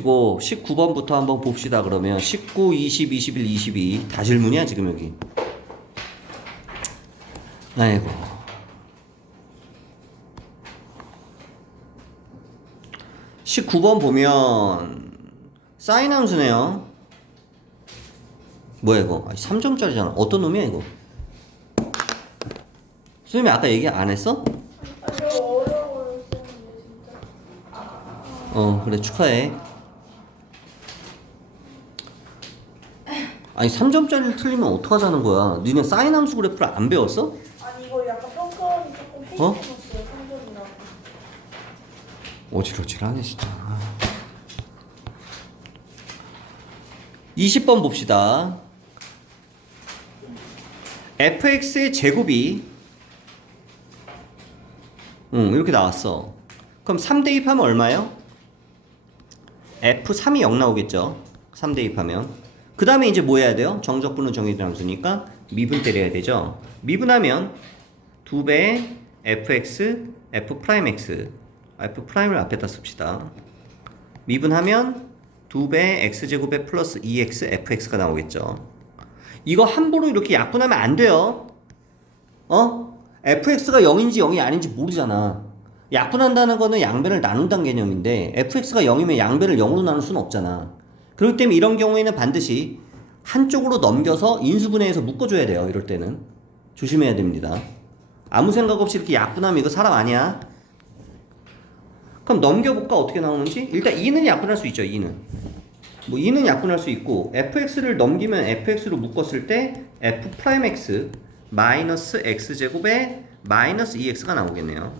그리고 19번부터 한번 봅시다. 그러면 19, 20, 21, 22 다 질문이야 지금 여기. 아이고. 19번 보면 사인 함수네요. 뭐야 이거? 3점짜리잖아. 어떤 놈이야 이거? 선생님이 아까 얘기 안 했어? 너무 어려워요, 쌤. 진짜. 그래 축하해. 아니 3점짜리를 틀리면 어떡하자는 거야? 니네 사인 함수 그래프를 안 배웠어? 아니 이거 약간 평가원이 조금 페이크였어요, 3점이랑. 어지러지하네 진짜. 20번 봅시다. fx의 제곱이 이렇게 나왔어. 그럼 3 대입하면 얼마예요? f3이 0 나오겠죠. 3 대입하면. 그 다음에 이제 뭐 해야 돼요? 정적분은 정의된 함수니까 미분 때려야 되죠. 미분하면 2배 fx f'x f'을 앞에다 씁시다. 미분하면 2배 x제곱에 플러스 2x fx가 나오겠죠. 이거 함부로 이렇게 약분하면 안 돼요. fx가 0인지 0이 아닌지 모르잖아. 약분한다는 거는 양변을 나눈다는 개념인데 fx가 0이면 양변을 0으로 나눌 수는 없잖아. 그렇기 때문에 이런 경우에는 반드시 한쪽으로 넘겨서 인수분해해서 묶어줘야 돼요. 이럴 때는 조심해야 됩니다. 아무 생각 없이 이렇게 약분하면 이거 사람 아니야. 그럼 넘겨볼까? 어떻게 나오는지? 일단 2는 약분할 수 있죠. 2는 뭐 2는 약분할 수 있고 fx를 넘기면 fx로 묶었을 때 f'x 마이너스 x제곱에 마이너스 2x가 나오겠네요.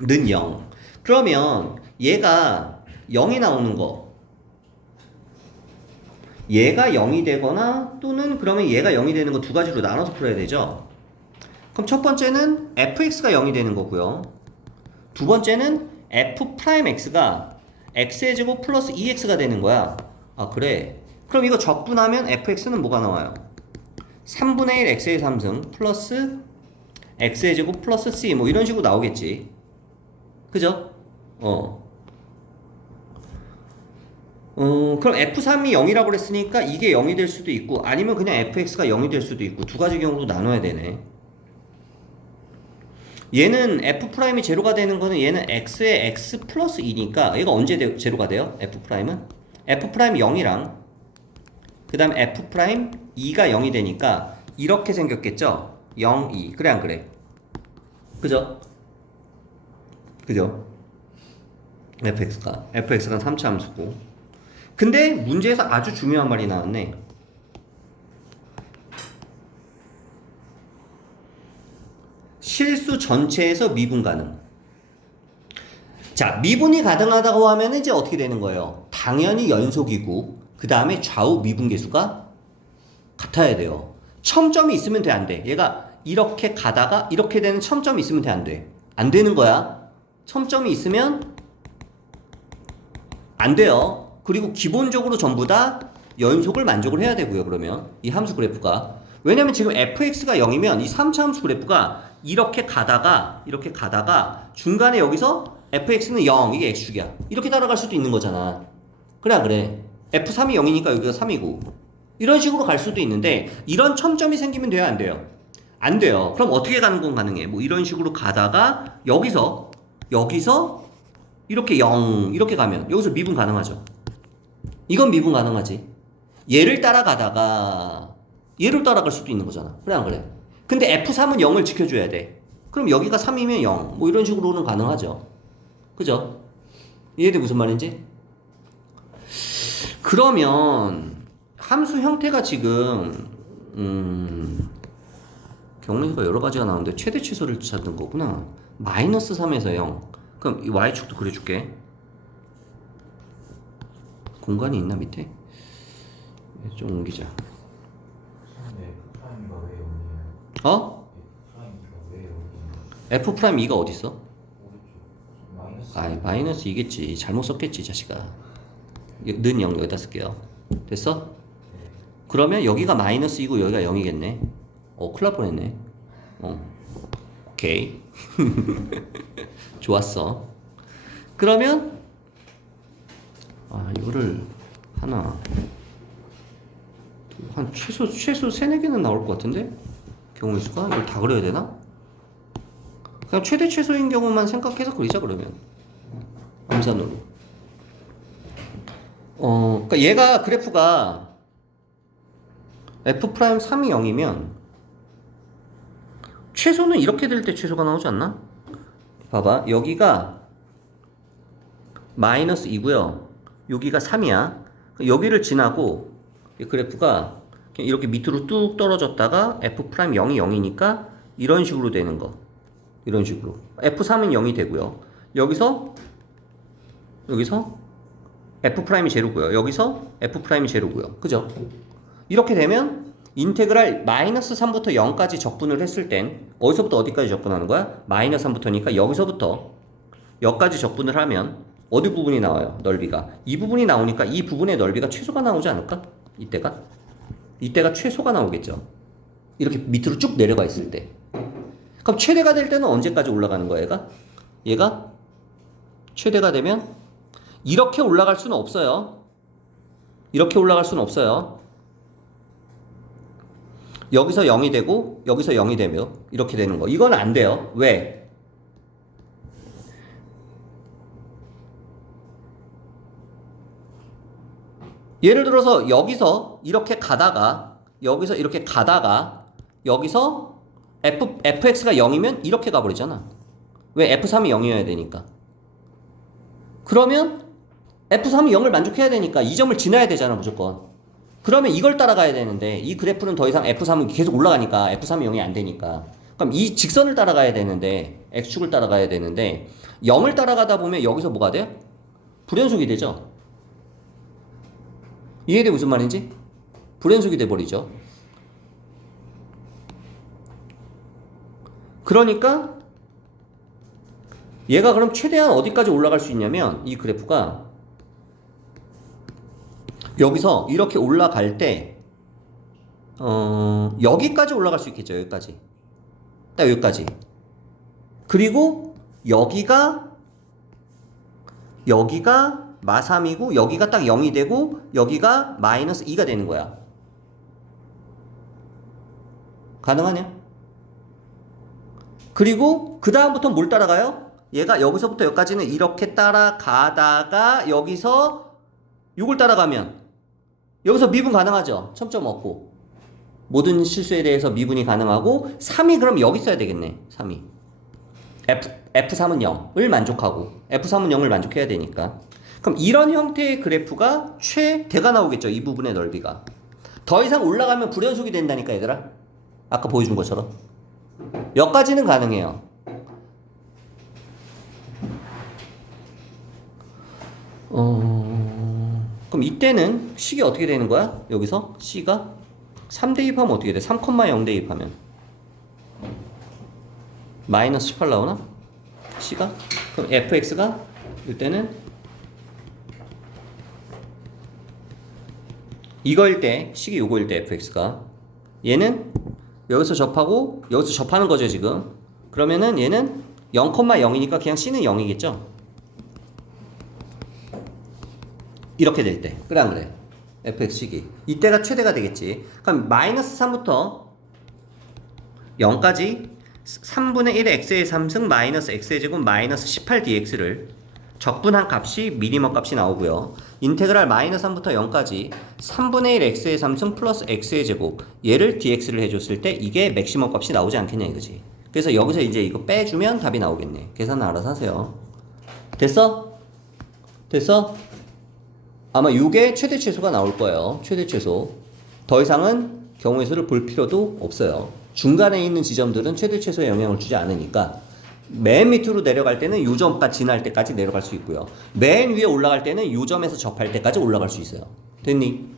는 0. 그러면 얘가 0이 나오는 거, 얘가 0이 되거나 또는 그러면 얘가 0이 되는 거 두 가지로 나눠서 풀어야 되죠. 그럼 첫 번째는 fx가 0이 되는 거고요. 두 번째는 f'x가 x의 제곱 플러스 2x가 되는 거야. 아 그래. 그럼 이거 적분하면 fx는 뭐가 나와요? 3분의 1 x의 3승 플러스 x의 제곱 플러스 c 뭐 이런 식으로 나오겠지. 그죠? 그럼 f3이 0이라고 그랬으니까 이게 0이 될 수도 있고 아니면 그냥 fx가 0이 될 수도 있고 두 가지 경우로 나눠야 되네. 얘는 f'이 제로가 되는 거는 얘는 x의 x 플러스 2니까 얘가 언제 제로가 돼요? f'은? f'이 0이랑 그 다음에 f'2가 0이 되니까 이렇게 생겼겠죠? 0, 2 그래 안 그래? 그죠? 그죠? fx가 3차 함수고 근데 문제에서 아주 중요한 말이 나왔네. 실수 전체에서 미분 가능. 자, 미분이 가능하다고 하면 이제 어떻게 되는 거예요? 당연히 연속이고 그 다음에 좌우 미분계수가 같아야 돼요. 첨점이 있으면 돼, 안 돼? 얘가 이렇게 가다가 이렇게 되는 첨점이 있으면 돼, 안 돼? 안 되는 거야. 첨점이 있으면 안 돼요. 그리고 기본적으로 전부 다 연속을 만족을 해야 되고요. 그러면 이 함수 그래프가 왜냐면 지금 fx가 0이면 이 3차 함수 그래프가 이렇게 가다가 중간에 여기서 fx는 0 이게 x축이야. 이렇게 따라갈 수도 있는 거잖아. 그래 그래. f3이 0이니까 여기가 3이고 이런 식으로 갈 수도 있는데 이런 첨점이 생기면 돼요, 안 돼요? 안 돼요. 그럼 어떻게 가는 건 가능해? 뭐 이런 식으로 가다가 여기서 이렇게 0 이렇게 가면 여기서 미분 가능하죠. 이건 미분 가능하지. 얘를 따라가다가 얘를 따라갈 수도 있는 거잖아. 그래 안 그래? 근데 f3은 0을 지켜줘야 돼. 그럼 여기가 3이면 0 뭐 이런 식으로는 가능하죠. 그죠? 이해돼 무슨 말인지? 그러면 함수 형태가 지금 경우가 여러 가지가 나오는데 최대 치수를 찾는 거구나. 마이너스 3에서 0 그럼 이 y축도 그려줄게. 공간이 있나 밑에? 좀 옮기자. F'가 왜 0이에요? 어? F'가 왜 0이에요? F'2가 어딨어? 오른쪽 마이너스 아이 마이너스 2겠지. 잘못 썼겠지 이 자식아. 는 0 여기다 쓸게요. 됐어? 그러면 여기가 마이너스 2고 여기가 0이겠네. 큰일 날 뻔했네. 오케이. 좋았어. 그러면 이거를 하나 한 최소 세네 개는 나올 것 같은데 경우의 수가 이걸 다 그려야 되나? 그냥 최대 최소인 경우만 생각해서 그리자 그러면 암산으로. 그러니까 얘가 그래프가 f 프라임 3이 0이면 최소는 이렇게 될 때 최소가 나오지 않나? 봐봐, 여기가 마이너스 2고요 여기가 3이야. 여기를 지나고 이 그래프가 이렇게 밑으로 뚝 떨어졌다가 f 프라임 0이 0이니까 이런 식으로 되는 거. 이런 식으로 f3은 0이 되고요. 여기서 f 프라임이 제로고요. 여기서 f 프라임이 제로고요. 그죠? 이렇게 되면 인테그랄 마이너스 3부터 0까지 적분을 했을 땐 어디서부터 어디까지 적분하는 거야? 마이너스 3부터니까 여기서부터 여기까지 적분을 하면 어디 부분이 나와요? 넓이가. 이 부분이 나오니까 이 부분의 넓이가 최소가 나오지 않을까? 이때가 최소가 나오겠죠. 이렇게 밑으로 쭉 내려가 있을 때. 그럼 최대가 될 때는 언제까지 올라가는 거야, 얘가? 최대가 되면 이렇게 올라갈 수는 없어요. 이렇게 올라갈 수는 없어요. 여기서 0이 되고 여기서 0이 되며 이렇게 되는 거. 이건 안 돼요. 왜? 예를 들어서 여기서 이렇게 가다가 여기서 이렇게 가다가 여기서 fx가 0이면 이렇게 가버리잖아. 왜? f3이 0이어야 되니까. 그러면 f3이 0을 만족해야 되니까 이 점을 지나야 되잖아 무조건. 그러면 이걸 따라가야 되는데 이 그래프는 더 이상 f3은 계속 올라가니까 f3이 0이 안 되니까 그럼 이 직선을 따라가야 되는데 x축을 따라가야 되는데 0을 따라가다 보면 여기서 뭐가 돼요? 불연속이 되죠. 이해돼 무슨 말인지? 불연속이 돼버리죠. 그러니까 얘가 그럼 최대한 어디까지 올라갈 수 있냐면 이 그래프가 여기서 이렇게 올라갈 때 여기까지 올라갈 수 있겠죠. 여기까지 딱 여기까지. 그리고 여기가 마3이고 여기가 딱 0이 되고 여기가 마이너스 2가 되는 거야. 가능하냐? 그리고 그 다음부터 뭘 따라가요? 얘가 여기서부터 여기까지는 이렇게 따라가다가 여기서 이걸 따라가면 여기서 미분 가능하죠. 첨점 없고 모든 실수에 대해서 미분이 가능하고 3이 그럼 여기 있어야 되겠네. 3이 F3은 0을 만족하고 F3은 0을 만족해야 되니까 그럼 이런 형태의 그래프가 최대가 나오겠죠. 이 부분의 넓이가 더 이상 올라가면 불연속이 된다니까 얘들아. 아까 보여준 것처럼 여기까지는 가능해요. 그럼 이때는 식이 어떻게 되는 거야? 여기서 C가 3 대입하면 어떻게 돼? 3,0 대입하면 마이너스 18 나오나? C가? 그럼 fx가 이때는 이거일 때 식이 요거일 때 fx가 얘는 여기서 접하고 여기서 접하는 거죠 지금. 그러면은 얘는 0,0이니까 그냥 C는 0이겠죠. 이렇게 될 때. 그래 안 그래? fx식이 이때가 최대가 되겠지. 그럼 마이너스 3부터 0까지 3분의 1의 x의 3승 마이너스 x의 제곱 마이너스 18dx를 적분한 값이 미니멈 값이 나오고요. 인테그랄 마이너스 3부터 0까지 3분의 1 x의 3승 플러스 x의 제곱 얘를 dx를 해줬을 때 이게 맥시멈 값이 나오지 않겠냐 이거지. 그래서 여기서 이제 이거 빼주면 답이 나오겠네. 계산은 알아서 하세요. 됐어? 됐어? 아마 이게 최대 최소가 나올 거예요. 최대 최소. 더 이상은 경우의 수를 볼 필요도 없어요. 중간에 있는 지점들은 최대 최소에 영향을 주지 않으니까 맨 밑으로 내려갈 때는 이 점까지 지날 때까지 내려갈 수 있고요. 맨 위에 올라갈 때는 이 점에서 접할 때까지 올라갈 수 있어요. 됐니?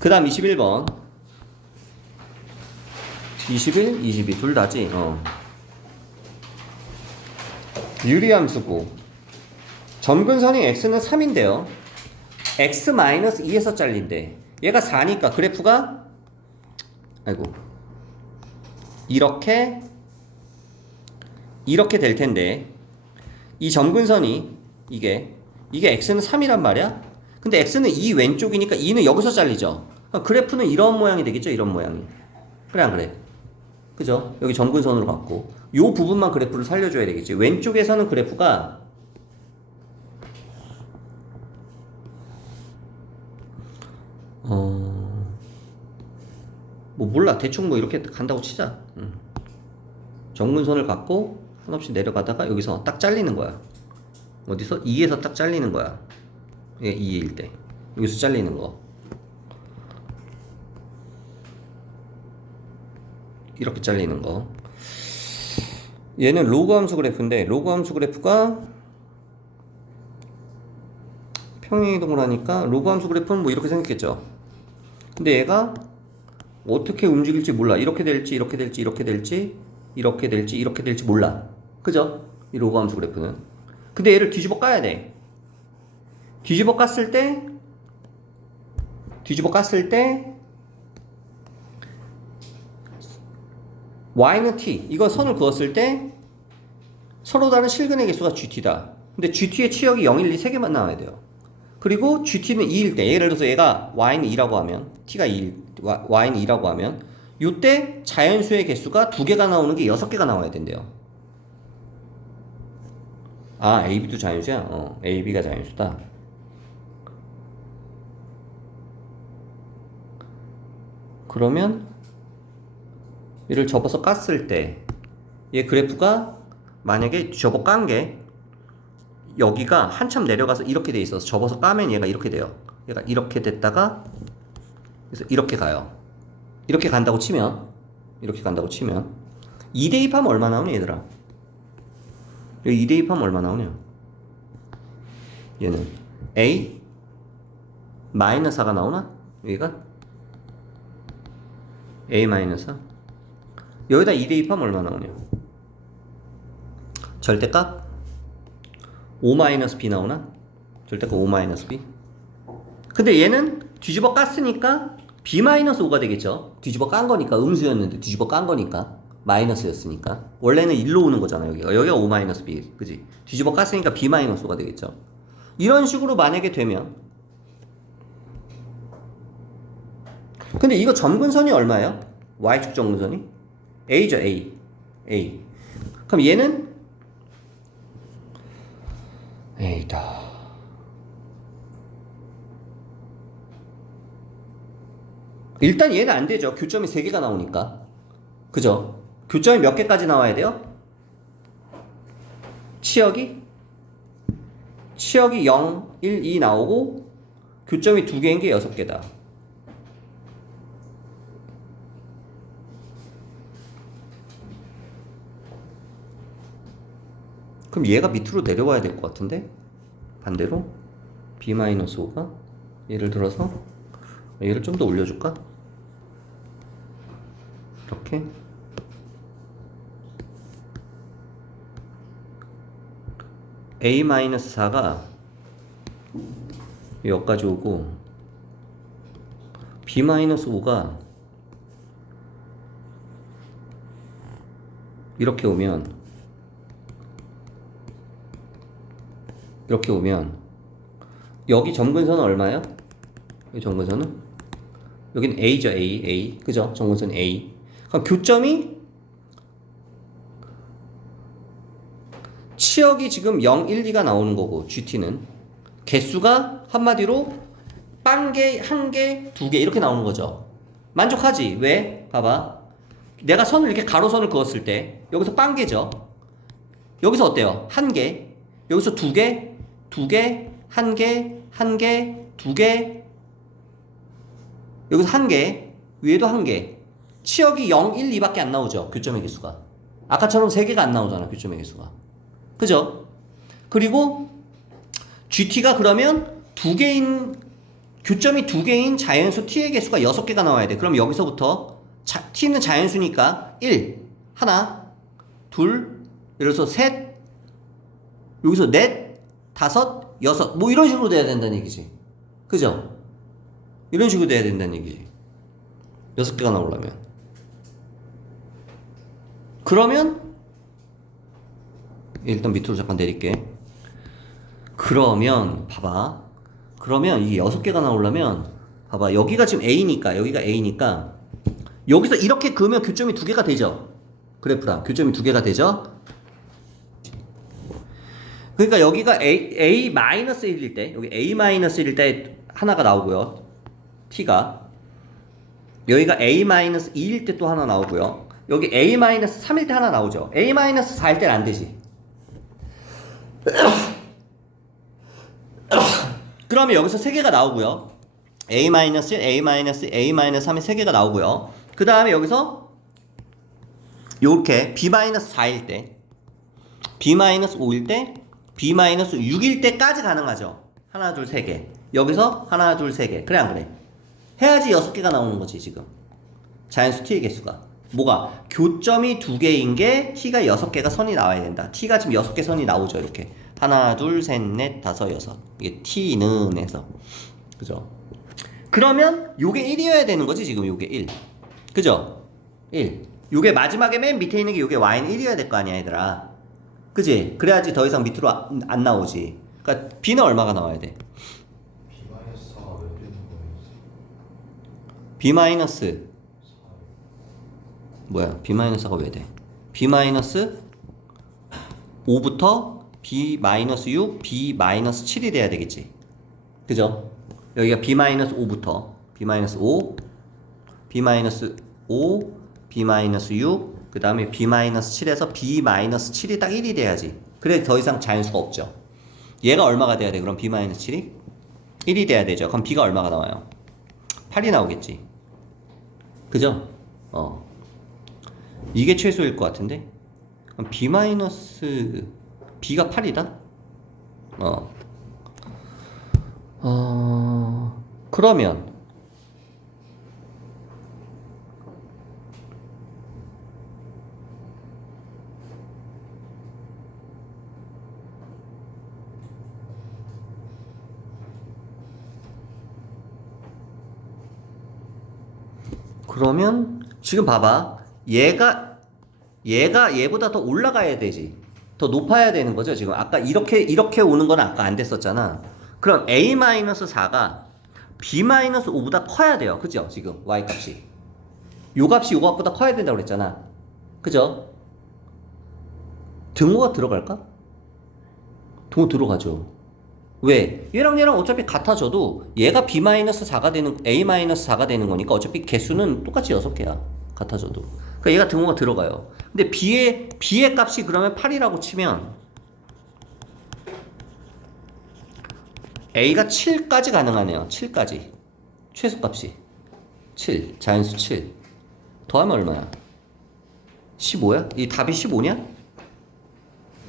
그 다음 21번 21, 22 둘 다지? 유리함수고 점근선이 x는 3인데요 x-2에서 잘린대. 얘가 4니까 그래프가 이렇게 될 텐데 이 점근선이 이게 x는 3이란 말이야. 근데 x는 2 왼쪽이니까 2는 여기서 잘리죠. 그래프는 이런 모양이 되겠죠. 이런 모양이. 그래 안 그래? 그죠? 여기 점근선으로 갔고 요 부분만 그래프를 살려줘야 되겠지. 왼쪽에서는 그래프가 뭐 몰라. 대충 뭐 이렇게 간다고 치자. 점근선을 갖고 한없이 내려가다가 여기서 딱 잘리는 거야. 어디서? 2에서 딱 잘리는 거야. 이게 2일 때 여기서 잘리는 거. 이렇게 잘리는 거. 얘는 로그 함수 그래프인데 로그 함수 그래프가 평행이동을 하니까 로그 함수 그래프는 뭐 이렇게 생겼겠죠. 근데 얘가 어떻게 움직일지 몰라. 이렇게 될지 이렇게 될지 이렇게 될지 이렇게 될지 이렇게 될지 몰라. 그죠? 이 로그 함수 그래프는. 근데 얘를 뒤집어 까야 돼. 뒤집어 깠을 때 y는 t. 이거 선을 그었을 때 서로 다른 실근의 개수가 gt다. 근데 gt의 치역이 0, 1, 2 세 개만 나와야 돼요. 그리고 gt는 2일 때, 예를 들어서 얘가 y는 2라고 하면 t가 2, y는 2라고 하면 이때 자연수의 개수가 2개가 나오는 게 6개가 나와야 된대요. 아, AB도 자연수야? AB가 자연수다. 그러면 얘를 접어서 깠을 때 얘 그래프가 만약에 접어 깐 게 여기가 한참 내려가서 이렇게 돼 있어서 접어서 까면 얘가 이렇게 돼요. 얘가 이렇게 됐다가 그래서 이렇게 가요. 이렇게 간다고 치면 2 대입하면 얼마 나오냐 얘들아? 여기 2 대입하면 얼마 나오냐? 얘는 A 마이너스 4가 나오나? 여기가 A 마이너스 4 여기다 2 대입하면 얼마 나오냐? 절대값 5 마이너스 B 나오나? 절대값 5 마이너스 B. 근데 얘는 뒤집어 깠으니까 B 마이너스 5가 되겠죠. 뒤집어 깐 거니까 음수였는데 뒤집어 깐 거니까 마이너스였으니까 원래는 1로 오는 거잖아. 여기가 5 마이너스 B, 그지? 뒤집어 깠으니까 B 마이너스 5가 되겠죠. 이런 식으로 만약에 되면 근데 이거 점근선이 얼마예요? Y축 점근선이? A죠. A. 그럼 얘는 A다. 일단 얘는 안 되죠. 교점이 3개가 나오니까. 그죠? 교점이 몇 개까지 나와야 돼요? 치역이 0, 1, 2 나오고 교점이 2개인 게 6개다. 그럼 얘가 밑으로 내려와야 될 것 같은데? 반대로 B-5가 예를 들어서 얘를 좀 더 올려줄까? 이렇게 A-4가 여기까지 오고 B-5가 이렇게 오면 여기 점근선은 얼마야? 여기 점근선은? 여기는 A죠. A. 그죠? 점근선 A. 그럼 교점이 치역이 지금 0, 1, 2가 나오는 거고 GT는 개수가 한마디로 빵개, 1개, 2개 이렇게 나오는 거죠. 만족하지? 왜? 봐봐. 내가 선을 이렇게 가로선을 그었을 때 여기서 빵개죠. 여기서 어때요? 1개. 여기서 2개, 2개, 1개, 1개, 2개. 여기서 1개, 위에도 1개. 치역이 0, 1, 2밖에 안 나오죠. 교점의 개수가. 아까처럼 3개가 안 나오잖아. 교점의 개수가. 그죠? 그리고 GT가 그러면 2개인 교점이 2개인 자연수 T의 개수가 6개가 나와야 돼. 그럼 여기서부터 T는 자연수니까 1, 하나, 둘, 예를 들어서 셋, 여기서 넷, 다섯, 여섯 뭐 이런 식으로 돼야 된다는 얘기지. 그죠? 이런 식으로 돼야 된다는 얘기지. 6개가 나오려면. 그러면 일단 밑으로 잠깐 내릴게. 그러면 봐봐. 그러면 이게 6개가 나오려면 봐봐. 여기가 지금 A니까 여기가 A니까 여기서 이렇게 그으면 교점이 2개가 되죠. 그래프랑 교점이 2개가 되죠. 그러니까 여기가 A-1일 때 여기 A-1일 때 하나가 나오고요. T가 여기가 A-2일 때 또 하나 나오고요. 여기 A-3일 때 하나 나오죠. A-4일 때는 안 되지. 그러면 여기서 3개가 나오고요. A-1, A-, A-3이 3개가 나오고요. 그 다음에 여기서 요렇게 B-4일 때 B-5일 때 B-6일 때까지 가능하죠. 하나, 둘, 3개. 여기서 하나, 둘, 3개. 그래 안 그래? 해야지 6개가 나오는 거지 지금. 자연수 t의 개수가. 뭐가? 교점이 2개인 게 t가 6개가 선이 나와야 된다. t가 지금 6개 선이 나오죠. 이렇게. 하나, 둘, 셋, 넷, 다섯, 여섯. 이게 t는 해서. 그죠? 그러면 요게 1이어야 되는 거지 지금 요게 1. 그죠? 1. 요게 마지막에 맨 밑에 있는 게 요게 y는 1이어야 될 거 아니야 얘들아. 그지? 그래야지 더 이상 밑으로 안 나오지. 그러니까 b는 얼마가 나와야 돼? B-4가 왜 되는 거예요? b 마이너스 뭐야? b-4가 왜 돼? b-5부터 b-6, b-7이 돼야 되겠지. 그죠? 여기가 b-5부터 b-5, b-5, b-6, 그 다음에 b-7에서 b-7이 딱 1이 돼야지. 그래 더 이상 자연수가 없죠. 얘가 얼마가 돼야 돼? 그럼 b-7이? 1이 돼야 되죠. 그럼 b가 얼마가 나와요? 8이 나오겠지. 그죠? 이게 최소일 것 같은데? 그럼 b가 8이다? 그러면 지금 봐봐. 얘가 얘보다 더 올라가야 되지. 더 높아야 되는 거죠. 지금 아까 이렇게 오는 건 아까 안 됐었잖아. 그럼 A-4가 B-5보다 커야 돼요. 그죠? 지금 Y 값이. 요 값이 요 값보다 커야 된다고 그랬잖아. 그죠? 등호가 들어갈까? 등호 들어가죠. 왜? 얘랑 어차피 같아져도 얘가 B-4가 되는 A-4가 되는 거니까 어차피 개수는 똑같이 6개야. 같아져도. 그러니까 얘가 등호가 들어가요. 근데 B의 값이 그러면 8이라고 치면 A가 7까지 가능하네요. 7까지. 최소값이 7. 자연수 7. 더하면 얼마야? 15야? 이 답이 15냐?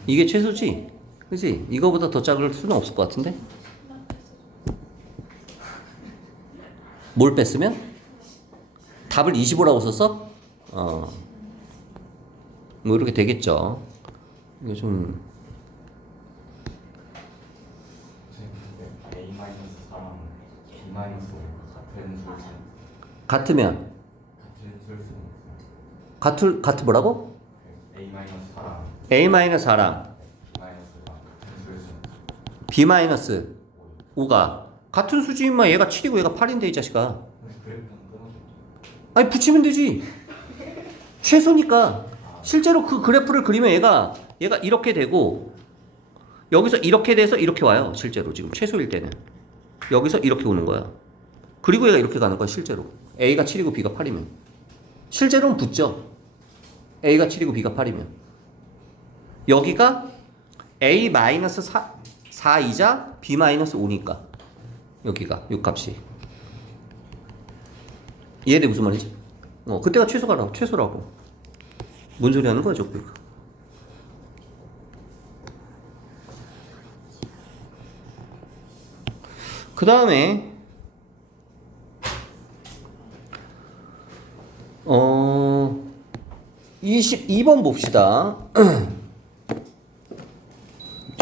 이게 최소지? 그치? 이거보다 더 작을 수는 없을 것 같은데? 뭘 뺐으면? 답을 25라고 썼어? 뭐 이렇게 되겠죠. 이거 좀 A-4랑 B-5 같은 수를 같으면 같은 뭐라고? A-4랑 A-4랑 B-4랑 같은 수를 B-5가 같은 수지만 얘가 7이고 얘가 8인데 이 자식아. 그래프는 끊어져. 아니 붙이면 되지. 최소니까. 실제로 그 그래프를 그리면 얘가 이렇게 되고 여기서 이렇게 돼서 이렇게 와요. 실제로 지금 최소일 때는 여기서 이렇게 오는 거야. 그리고 얘가 이렇게 가는 거야. 실제로 A가 7이고 B가 8이면 실제로는 붙죠. A가 7이고 B가 8이면 여기가 A-4이자 B-5니까 여기가 요 값이 이해돼? 무슨 말이지? 그때가 최소라고. 뭔 소리 하는 거야, 저거. 그 다음에 22번 봅시다.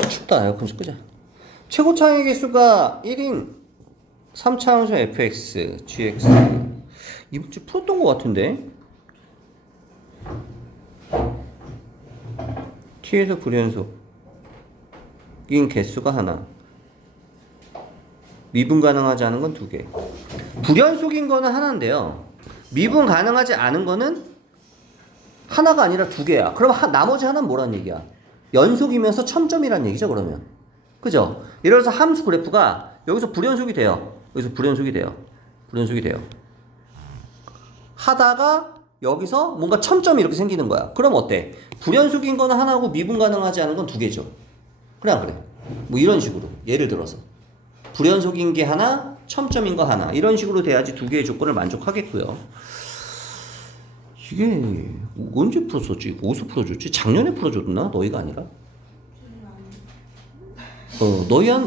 춥다. 에어컨 좀 끄자. 최고차의 개수가 1인 3차함수 fx, gx. 이 문제 풀었던 것 같은데? t에서 불연속인 개수가 하나. 미분 가능하지 않은 건 2개. 불연속인 거는 하나인데요. 미분 가능하지 않은 거는 하나가 아니라 2개야. 그럼 나머지 하나는 뭐란 얘기야? 연속이면서 첨점이란 얘기죠, 그러면. 그죠? 예를 들어서 함수 그래프가 여기서 불연속이 돼요. 여기서 불연속이 돼요. 불연속이 돼요. 하다가 여기서 뭔가 첨점이 이렇게 생기는 거야. 그럼 어때? 불연속인 거는 하나고 미분 가능하지 않은 건 2개죠. 그래, 안 그래? 뭐 이런 식으로. 예를 들어서. 불연속인 게 하나, 첨점인 거 하나. 이런 식으로 돼야지 2개의 조건을 만족하겠고요. 이게 언제 풀었었지? 이거 어디서 풀어줬지? 작년에 풀어줬나? 너희가 아니라?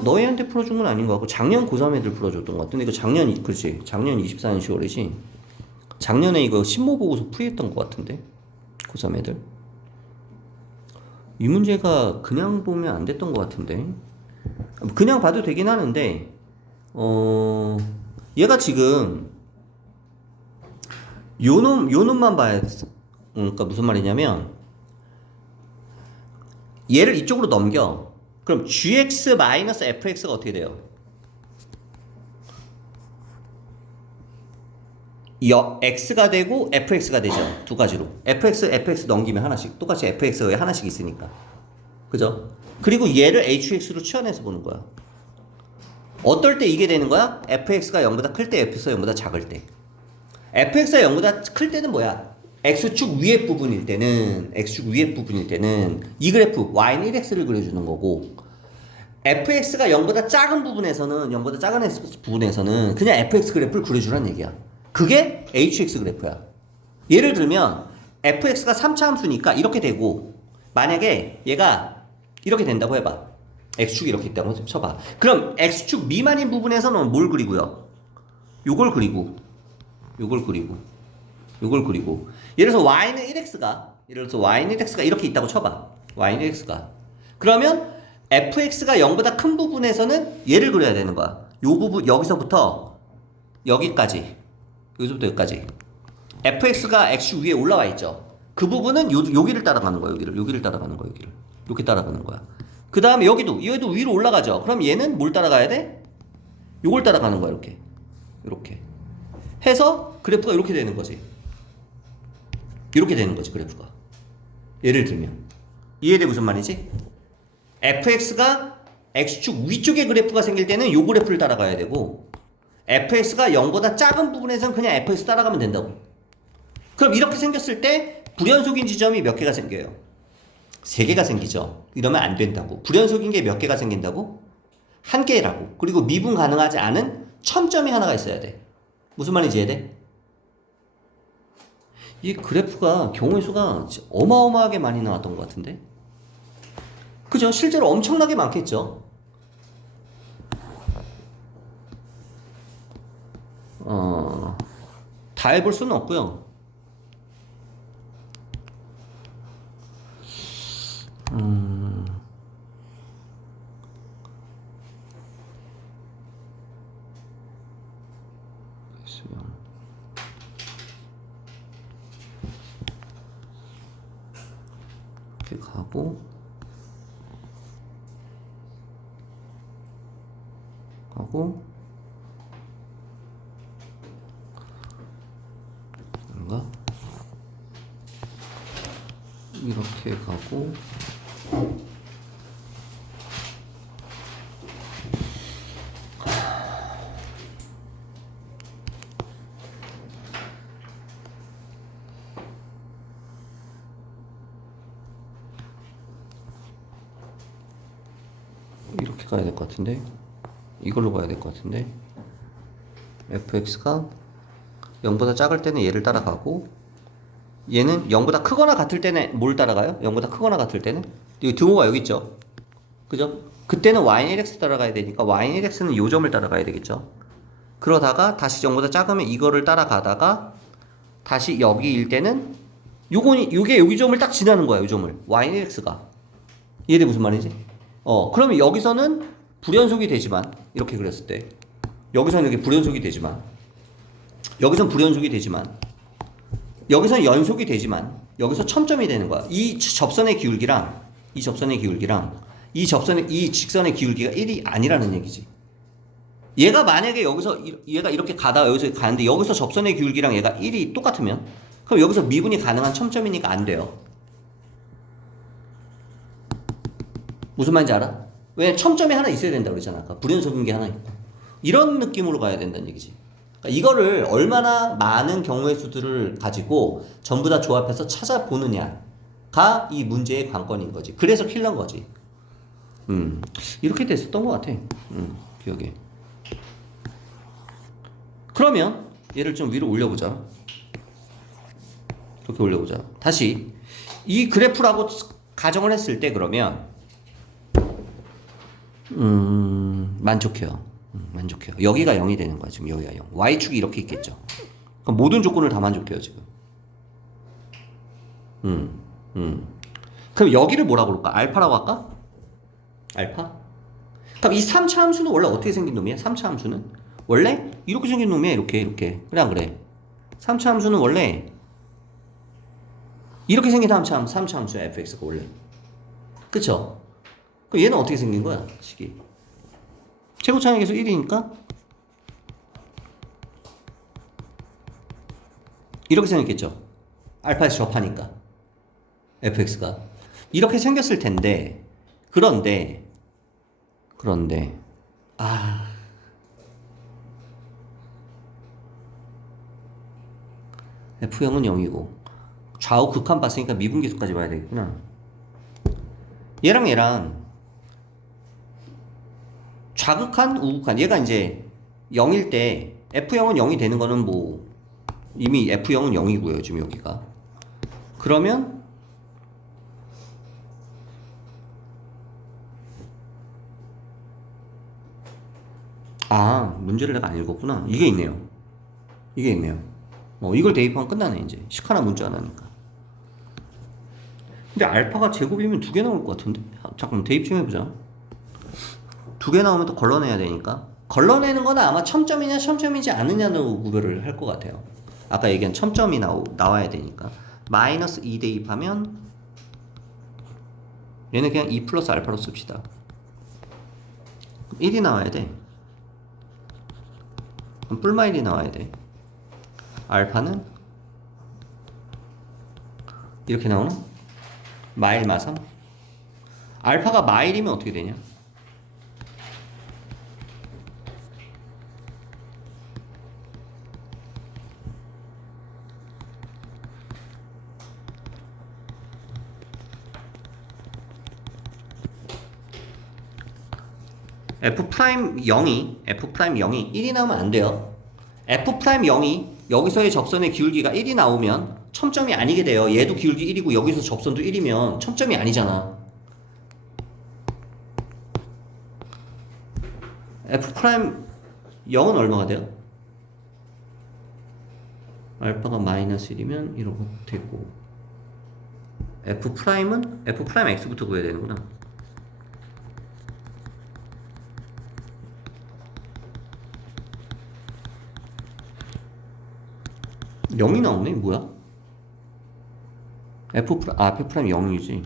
너희한테 풀어준 건 아닌 것 같고 작년 고3 애들 풀어줬던 것 같은데 이거 작년, 그렇지? 작년 24년 10월이지? 작년에 이거 신모 보고서 풀이했던 것 같은데 고3 애들 이 문제가 그냥 보면 안 됐던 것 같은데 그냥 봐도 되긴 하는데 얘가 지금 요 놈만 봐야 돼. 그러니까 무슨 말이냐면 얘를 이쪽으로 넘겨. 그럼 gx-fx가 어떻게 돼요? x가 되고 fx가 되죠. 두 가지로. fx 넘기면 하나씩. 똑같이 fx가 하나씩 있으니까. 그죠? 그리고 얘를 hx로 치환해서 보는 거야. 어떨 때 이게 되는 거야? fx가 0보다 클 때, fx가 0보다 작을 때. fx가 0보다 클 때는 뭐야? x축 위에 부분일 때는 이 그래프 y는 1x를 그려주는 거고 fx가 0보다 작은 부분에서는 그냥 fx 그래프를 그려주라는 얘기야. 그게 hx 그래프야. 예를 들면 fx가 3차 함수니까 이렇게 되고 만약에 얘가 이렇게 된다고 해봐. x축이 이렇게 있다고 쳐봐. 그럼 x축 미만인 부분에서는 뭘 그리고요? 요걸 그리고 예를 들어서 y는 1x가 이렇게 있다고 쳐봐. y는 1x가 그러면 fx가 0보다 큰 부분에서는 얘를 그려야 되는 거야. 요 부분 여기서부터 여기까지 fx가 x축 위에 올라와 있죠. 그 부분은 여기를 따라가는 거야. 여기를 따라가는 거야. 이렇게 따라가는 거야. 그 다음에 얘도 위로 올라가죠. 그럼 얘는 뭘 따라가야 돼? 요걸 따라가는 거야. 이렇게 해서 그래프가 이렇게 되는 거지. 그래프가. 예를 들면 이해돼 무슨 말이지? fx가 x축 위쪽에 그래프가 생길 때는 요 그래프를 따라가야 되고 fx가 0보다 작은 부분에서는 그냥 fx 따라가면 된다고. 그럼 이렇게 생겼을 때 불연속인 지점이 몇 개가 생겨요? 3개가 생기죠. 이러면 안 된다고. 불연속인 게 몇 개가 생긴다고? 1개라고. 그리고 미분 가능하지 않은 첨점이 하나가 있어야 돼. 무슨 말인지 이해돼? 이 그래프가 경우의 수가 어마어마하게 많이 나왔던 것 같은데? 그죠? 실제로 엄청나게 많겠죠? 다 해볼 수는 없고요. 이렇게 가고 뭔가 이렇게 가고 이렇게 가야 될 것 같은데 이걸로 가야 될 것 같은데 fx가 0보다 작을 때는 얘를 따라가고 얘는 0보다 크거나 같을 때는 뭘 따라가요? 0보다 크거나 같을 때는 이 등호가 여기 있죠. 그죠? 그때는 y는 1x 따라가야 되니까 y는 1x는 요 점을 따라가야 되겠죠. 그러다가 다시 0보다 작으면 이거를 따라가다가 다시 여기일 때는 요게 여기 점을 딱 지나는 거야. 요 점을 y는 1x가 이해돼 무슨 말이지? 그러면 여기서는 불연속이 되지만 이렇게 그렸을 때 여기서는 이렇게 불연속이 되지만 여기서는 불연속이 되지만 여기서는 연속이 되지만 여기서 첨점이 되는 거야. 이 접선의 기울기랑 이 직선의 기울기가 1이 아니라는 얘기지. 얘가 만약에 여기서 얘가 이렇게 가다가 여기서 가는데 여기서 접선의 기울기랑 얘가 1이 똑같으면 그럼 여기서 미분이 가능한 첨점이니까 안 돼요. 무슨 말인지 알아? 왜 첨점이 하나 있어야 된다고 그랬잖아. 아까 불연속인 게 하나 있고. 이런 느낌으로 가야 된다는 얘기지. 그러니까 이거를 얼마나 많은 경우의 수들을 가지고 전부 다 조합해서 찾아보느냐가 이 문제의 관건인 거지. 그래서 킬러인 거지. 이렇게 됐었던 것 같아. 기억에. 그러면 얘를 좀 위로 올려보자. 이렇게 올려보자. 다시 이 그래프라고 가정을 했을 때 그러면 만족해요. 만족해요. 여기가 0이 되는 거야. 지금 여기가 0. Y축이 이렇게 있겠죠. 그럼 모든 조건을 다 만족해요. 지금. 그럼 여기를 뭐라고 그럴까? 알파라고 할까? 알파? 그럼 이 3차 함수는 원래 어떻게 생긴 놈이야? 3차 함수는? 원래 이렇게 생긴 놈이야. 이렇게. 그래 안 그래? 3차 함수는 원래 이렇게 생긴 3차 함수야. fx가 원래. 그쵸? 그럼 얘는 어떻게 생긴 거야? 식이. 최고차항계수 1이니까 이렇게 생겼겠죠. 알파에서 접하니까 fx가 이렇게 생겼을 텐데 그런데 f형은 0이고 좌우 극한 봤으니까 미분계수까지 봐야 되겠구나. 얘랑 좌극한 우극한 얘가 이제 0일 때 f형은 0이 되는 거는 뭐 이미 f형은 0이고요. 지금 여기가 그러면 문제를 내가 안 읽었구나. 이게 있네요. 이걸 대입하면 끝나네. 이제 식하나 문제 하나니까. 근데 알파가 제곱이면 2개 나올 것 같은데? 잠깐만 대입 좀 해보자. 2개 나오면 또 걸러내야 되니까. 걸러내는 거는 아마 첨점이냐 첨점이지 않느냐로 구별을 할 것 같아요. 아까 얘기한 첨점이 나와야 되니까. 마이너스 2 대입하면 얘는 그냥 2 플러스 알파로 씁시다. 1이 나와야 돼. 그럼 뿔마 1이 나와야 돼. 알파는 이렇게 나오나? 마일 마3? 알파가 마일이면 어떻게 되냐? F'0이 1이 나오면 안 돼요. F'0이 여기서의 접선의 기울기가 1이 나오면 첨점이 아니게 돼요. 얘도 기울기 1이고 여기서 접선도 1이면 첨점이 아니잖아. F'0은 얼마가 돼요? 알파가 마이너스 1이면 이러고 되고 F'은 F'X부터 구해야 되는구나. 0이 나오네? 뭐야? F' 0이지.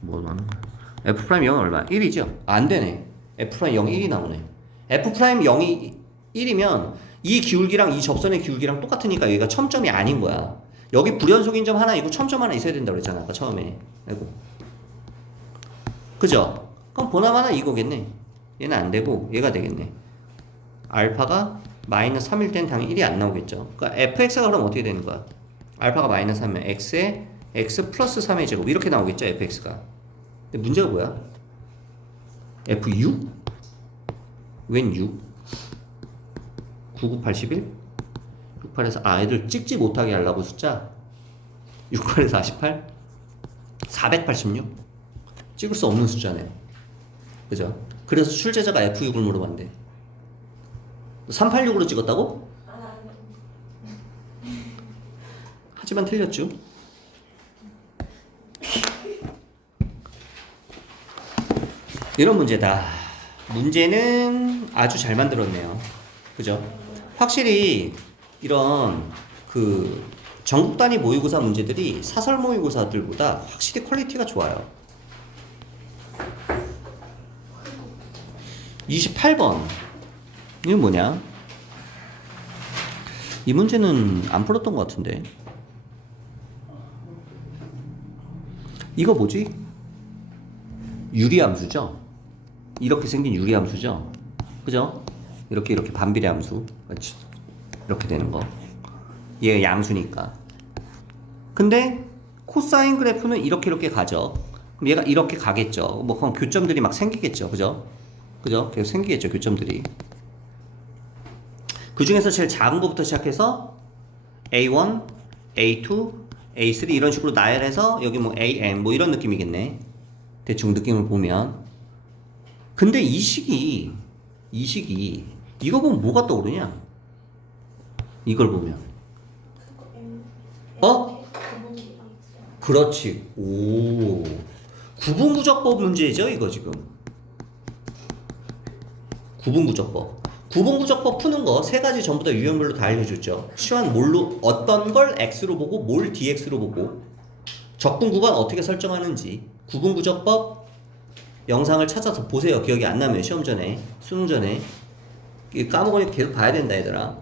뭐 하는 거야? F'0은 얼마야? 1이죠? 안 되네. F'0 1이 나오네. F'0이 1이면 이 기울기랑 이 접선의 기울기랑 똑같으니까 여기가 첨점이 아닌 거야. 여기 불연속인 점 하나 있고 첨점 하나 있어야 된다고 그랬잖아. 아까 처음에. 아이고. 그죠? 그럼 보나마나 이거겠네. 얘는 안 되고 얘가 되겠네. 알파가 마이너스 3일 땐 당연히 1이 안 나오겠죠. 그러니까 fx가 그럼 어떻게 되는 거야? 알파가 마이너스 3이면 x에 x 플러스 3의 제곱 이렇게 나오겠죠. fx가. 근데 문제가 뭐야? f6? 웬 6? 9, 9, 81? 68에서 애들 찍지 못하게 하려고 숫자 68에서 48? 486? 찍을 수 없는 숫자네요. 그죠? 그래서 출제자가 F6을 물어봤는데 386으로 찍었다고? 하지만 틀렸죠. 이런 문제다. 문제는 아주 잘 만들었네요. 그죠? 확실히 이런 그 전국 단위 모의고사 문제들이 사설 모의고사들보다 확실히 퀄리티가 좋아요. 28번 이건 뭐냐? 이 문제는 안 풀었던 것 같은데. 이거 뭐지? 유리함수죠? 이렇게 생긴 유리함수죠? 그죠? 이렇게 반비례 함수. 이렇게 되는 거. 얘가 양수니까. 근데 코사인 그래프는 이렇게 가죠. 그럼 얘가 이렇게 가겠죠. 뭐 그럼 교점들이 막 생기겠죠. 그죠? 그죠? 계속 생기겠죠. 교점들이. 그 중에서 제일 작은 것부터 시작해서 A1, A2, A3 이런 식으로 나열해서 여기 뭐 AM 뭐 이런 느낌이겠네. 대충 느낌을 보면. 근데 이 식이 이거 보면 뭐가 떠오르냐? 이걸 보면. 그거 M 어? 구분기 그렇지. 오. 구분구적법 문제죠, 이거 지금. 구분구적법. 구분구적법 푸는 거 세 가지 전부 다 유형별로 다 알려줬죠. 시환 뭘로 어떤 걸 x로 보고 뭘 dx로 보고 적분 구간 어떻게 설정하는지 구분구적법 영상을 찾아서 보세요. 기억이 안 나면 시험 전에 수능 전에 까먹으니까 계속 봐야 된다 얘들아.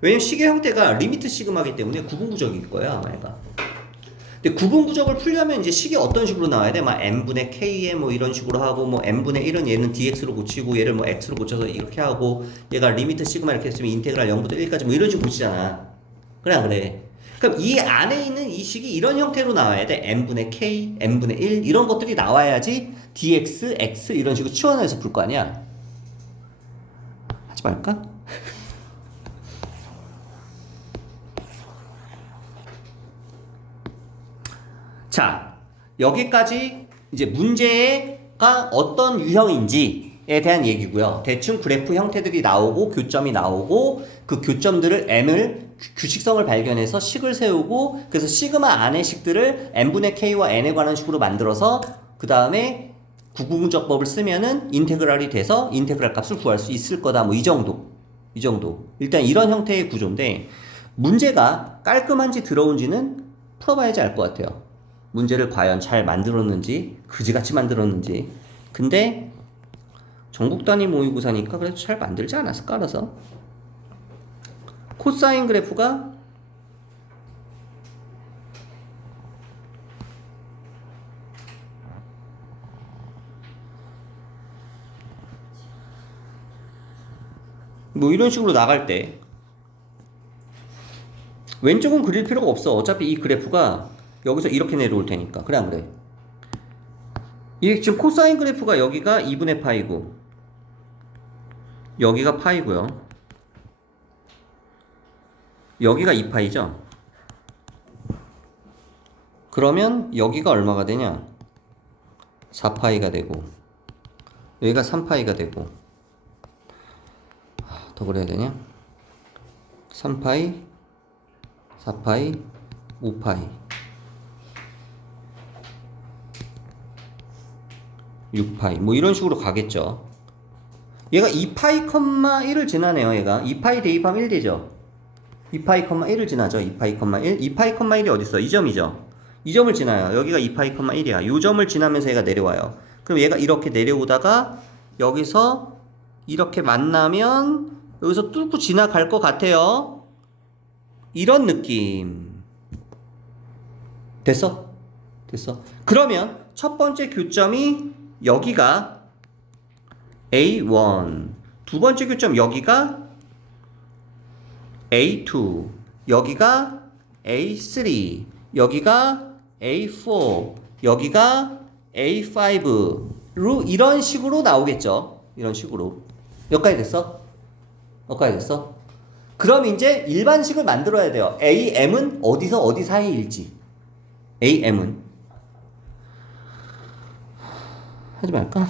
왜냐면 식의 형태가 리미트 시그마이기 때문에 구분구적일 거야 아마 얘가. 근데 구분구적을 풀려면 이제 식이 어떤 식으로 나와야 돼? 막 n분의 k에 뭐 이런 식으로 하고 뭐 n분의 1은 얘는 dx로 고치고 얘를 뭐 x로 고쳐서 이렇게 하고 얘가 리미트 시그마 이렇게 했으면 인테그랄 0부터 1까지 뭐 이런 식으로 고치잖아. 그래 안 그래? 그럼 이 안에 있는 이 식이 이런 형태로 나와야 돼. n분의 k, n분의 1 이런 것들이 나와야지 dx, x 이런 식으로 치환해서 풀 거 아니야? 하지 말까? 자, 여기까지 이제 문제가 어떤 유형인지에 대한 얘기고요. 대충 그래프 형태들이 나오고 교점이 나오고 그 교점들을 m을 규칙성을 발견해서 식을 세우고 그래서 시그마 안의 식들을 n분의 k와 n에 관한 식으로 만들어서 그 다음에 구분구적법을 쓰면은 인테그랄이 돼서 인테그랄 값을 구할 수 있을 거다. 뭐 이 정도. 일단 이런 형태의 구조인데 문제가 깔끔한지 더러운지는 풀어봐야지 알 것 같아요. 문제를 과연 잘 만들었는지 그지같이 만들었는지. 근데 전국 단위 모의고사니까 그래도 잘 만들지 않았을까 알아서. 코사인 그래프가 뭐 이런 식으로 나갈 때 왼쪽은 그릴 필요가 없어. 어차피 이 그래프가 여기서 이렇게 내려올 테니까. 그래 안 그래? 이게 지금 코사인 그래프가 여기가 2분의 파이고 여기가 파이고요. 여기가 2파이죠? 그러면 여기가 얼마가 되냐? 4파이가 되고 여기가 3파이가 되고 더 그래야 되냐? 3파이 4파이 5파이 6파이 뭐 이런 식으로 가겠죠. 얘가 2파이, 1을 지나네요. 얘가 2파이 대입하면 1 되죠. 2파이, 1을 지나죠. 2파이, 1 2파이, 1이 어딨어? 이 점이죠. 이 점을 지나요. 여기가 2파이, 1이야. 이 점을 지나면서 얘가 내려와요. 그럼 얘가 이렇게 내려오다가 여기서 이렇게 만나면 여기서 뚫고 지나갈 것 같아요. 이런 느낌. 됐어? 그러면 첫 번째 교점이 여기가 A1, 두 번째 교점 여기가 A2, 여기가 A3, 여기가 A4, 여기가 A5로 이런 식으로 나오겠죠. 이런 식으로. 여기까지 됐어? 그럼 이제 일반식을 만들어야 돼요. AM은 어디서 어디 사이일지. AM은 하지 말까?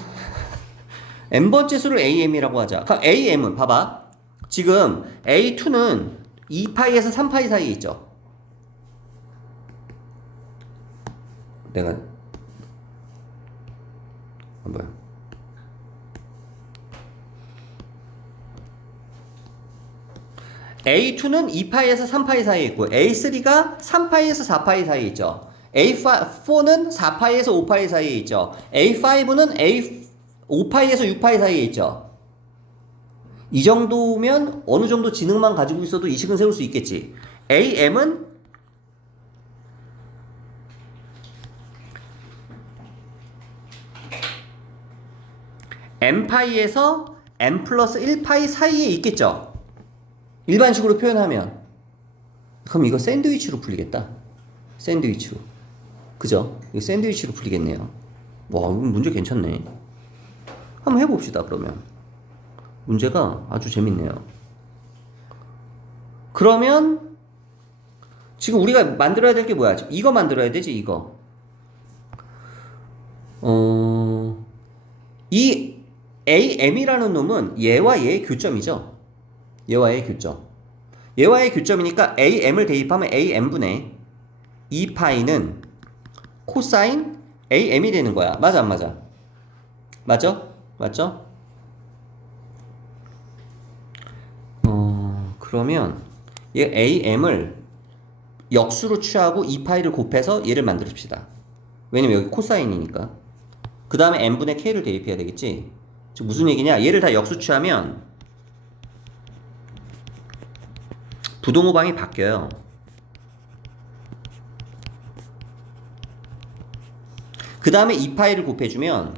n번째 수를 AM이라고 하자. 그럼 AM은 봐봐. 지금 A2는 2파이에서 3파이 사이에 있죠. 내가 뭐야? A2는 2파이에서 3파이 사이에 있고 A3가 3파이에서 4파이 사이에 있죠. A4는 4파이에서 5파이 사이에 있죠. A5는 5파이에서 6파이 사이에 있죠. 이 정도면 어느 정도 지능만 가지고 있어도 이 식은 세울 수 있겠지. am은 m파이에서 m 플러스 1파이 사이에 있겠죠. 일반식으로 표현하면. 그럼 이거 샌드위치로 풀리겠다. 샌드위치로. 그죠? 이거 샌드위치로 풀리겠네요. 와, 이거 문제 괜찮네. 한번 해봅시다, 그러면. 문제가 아주 재밌네요. 그러면 지금 우리가 만들어야 될 게 뭐야? 이거 만들어야 되지, 이거. 이 am이라는 놈은 얘와 얘의 교점이죠. 얘와 얘의 교점. 얘와 얘의 교점이니까 am을 대입하면 am분의 2파이는 코사인 am이 되는 거야. 맞아, 안 맞아? 맞죠? 맞죠? 그러면 얘 am을 역수로 취하고 2파이를 곱해서 얘를 만들읍시다. 왜냐면 여기 코사인이니까. 그 다음에 n분의 k를 대입해야 되겠지? 즉 무슨 얘기냐? 얘를 다 역수 취하면 부동호방이 바뀌어요. 그 다음에 2파이를 곱해주면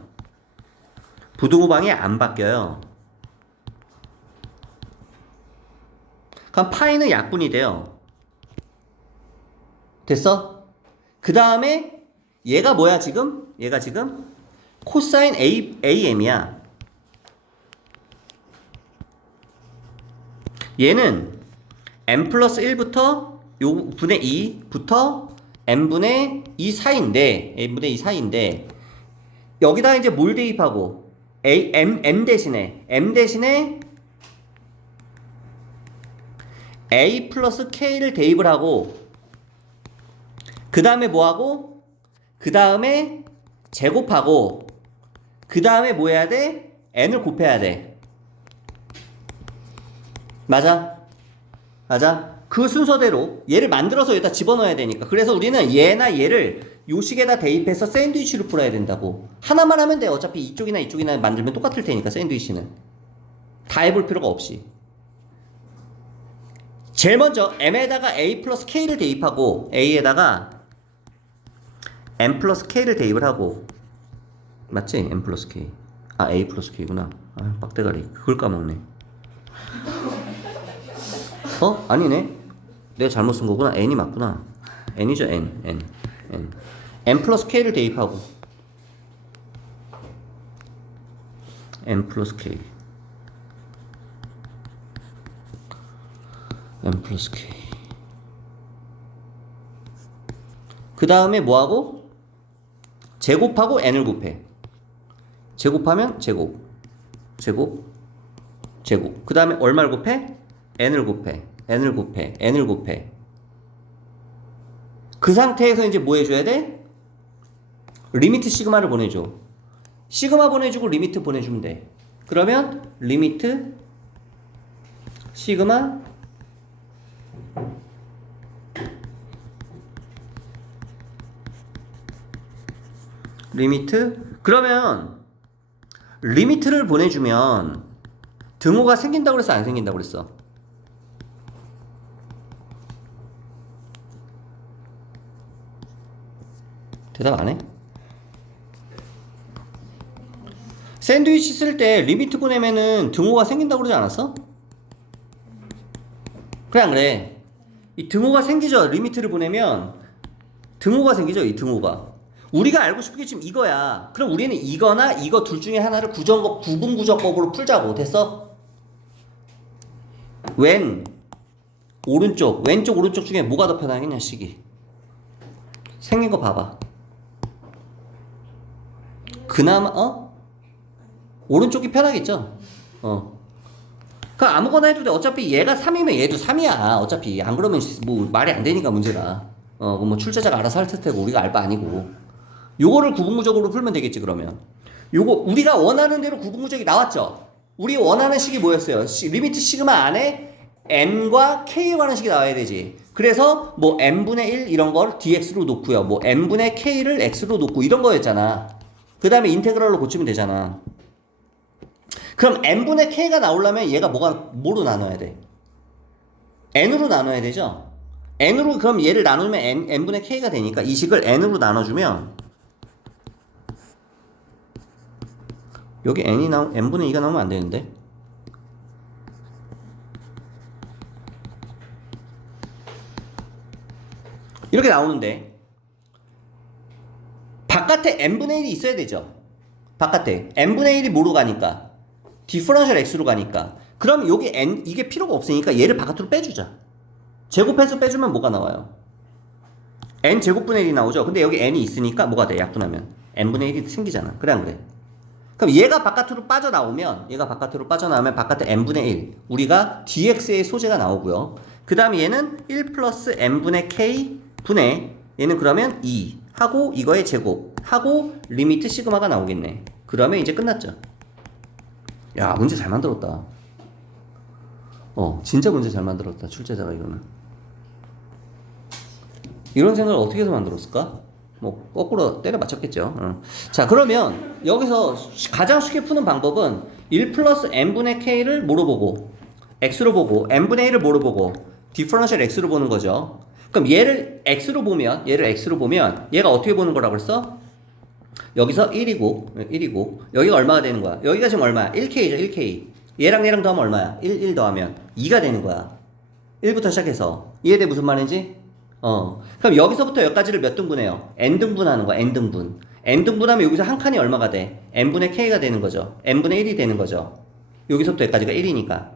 부동호방이 안 바뀌어요. 그럼 파이는 약분이 돼요. 됐어? 그 다음에 얘가 뭐야 지금? 얘가 지금 코사인 am이야. 얘는 m 플러스 1부터 요 분의 2부터 m분의 2 사이인데 m분의 2 사이인데 여기다 이제 뭘 대입하고 m 대신에 a 플러스 k를 대입을 하고 그 다음에 뭐하고 그 다음에 제곱하고 그 다음에 뭐 해야 돼? n을 곱해야 돼. 맞아? 맞아? 그 순서대로 얘를 만들어서 여기다 집어넣어야 되니까. 그래서 우리는 얘나 얘를 요 식에다 대입해서 샌드위치로 풀어야 된다고. 하나만 하면 돼. 어차피 이쪽이나 이쪽이나 만들면 똑같을 테니까 샌드위치는. 다 해볼 필요가 없이. 제일 먼저 m에다가 a 플러스 k를 대입하고 a에다가 m 플러스 k를 대입을 하고 맞지? m 플러스 k. 아 a 플러스 k구나. 아 빡대가리. 그걸 까먹네. 아니네. 내가 잘못 쓴 거구나. n이 맞구나. n이죠. n 플러스 k를 대입하고 m 플러스 k m 플러스 k 그 다음에 뭐하고? 제곱하고 n을 곱해. 제곱하면 제곱 그 다음에 얼마를 곱해? n을 곱해. 그 상태에서 이제 뭐 해줘야 돼? 리미트 시그마를 보내줘. 시그마 보내주고 리미트 보내주면 돼. 그러면 리미트 시그마 리미트 그러면 리미트를 보내주면 등호가 생긴다고 그랬어? 안 생긴다고 그랬어? 대답 안 해? 샌드위치 쓸 때 리미트 보내면은 등호가 생긴다고 그러지 않았어? 그래 안 그래? 이 등호가 생기죠? 리미트를 보내면 등호가 생기죠? 이 등호가. 우리가 알고 싶은 게 지금 이거야. 그럼 우리는 이거나 이거 둘 중에 하나를 구분구조법으로 풀자고. 됐어? 왼쪽 오른쪽 중에 뭐가 더 편하겠냐 식이. 생긴 거 봐봐. 그나마 오른쪽이 편하겠죠. 그럼 아무거나 해도 돼. 어차피 얘가 3이면 얘도 3이야. 어차피 안 그러면 뭐 말이 안 되니까 문제라. 뭐 출제자가 알아서 할 테고 우리가 알 바 아니고. 요거를 구분구적으로 풀면 되겠지 그러면. 요거 우리가 원하는 대로 구분구적이 나왔죠. 우리 원하는 식이 뭐였어요? 리미트 시그마 안에 n과 k에 관한 식이 나와야 되지. 그래서 뭐 n분의 1 이런 걸 dx로 놓고요. 뭐 n분의 k를 x로 놓고 이런 거였잖아. 그 다음에 인테그럴로 고치면 되잖아. 그럼 n분의 k가 나오려면 얘가 뭐로 나눠야 돼? n으로 나눠야 되죠? n으로 그럼 얘를 나누면 n분의 k가 되니까 이 식을 n으로 나눠주면 여기 n분의 2가 나오면 안 되는데? 이렇게 나오는데 바깥에 n분의 1이 있어야 되죠? 바깥에 n분의 1이 뭐로 가니까? 디퍼런셜 x로 가니까 그럼 여기 이게 필요가 없으니까 얘를 바깥으로 빼주자. 제곱해서 빼주면 뭐가 나와요? n 제곱분의 1이 나오죠? 근데 여기 n이 있으니까 뭐가 돼? 약분하면 n분의 1이 생기잖아. 그래 안 그래? 그럼 얘가 바깥으로 빠져나오면 바깥에 n분의 1 우리가 dx의 소재가 나오고요. 그 다음에 얘는 1 플러스 n분의 k 분의 얘는 그러면 2 하고 이거의 제곱 하고 리미트 시그마가 나오겠네. 그러면 이제 끝났죠. 야, 문제 잘 만들었다. 진짜 문제 잘 만들었다. 출제자가 이거는. 이런 생각을 어떻게 해서 만들었을까? 뭐 거꾸로 때려 맞췄겠죠. 자, 그러면 여기서 가장 쉽게 푸는 방법은 1 플러스 n분의 k를 뭐로 보고 x로 보고 n분의 1을 뭐로 보고 디퍼런셜 x로 보는 거죠. 그럼 얘를 x로 보면 얘가 어떻게 보는 거라고 그랬어? 여기서 1이고 여기가 얼마가 되는 거야? 여기가 지금 얼마야? 1k죠. 1k. 얘랑 더하면 얼마야? 1 더하면 2가 되는 거야. 1부터 시작해서. 이해돼 무슨 말인지? 그럼 여기서부터 여기까지를 몇 등분해요? n등분 하는 거야. n등분. n등분하면 여기서 한 칸이 얼마가 돼? n분의 k가 되는 거죠. n분의 1이 되는 거죠. 여기서부터 여기까지가 1이니까.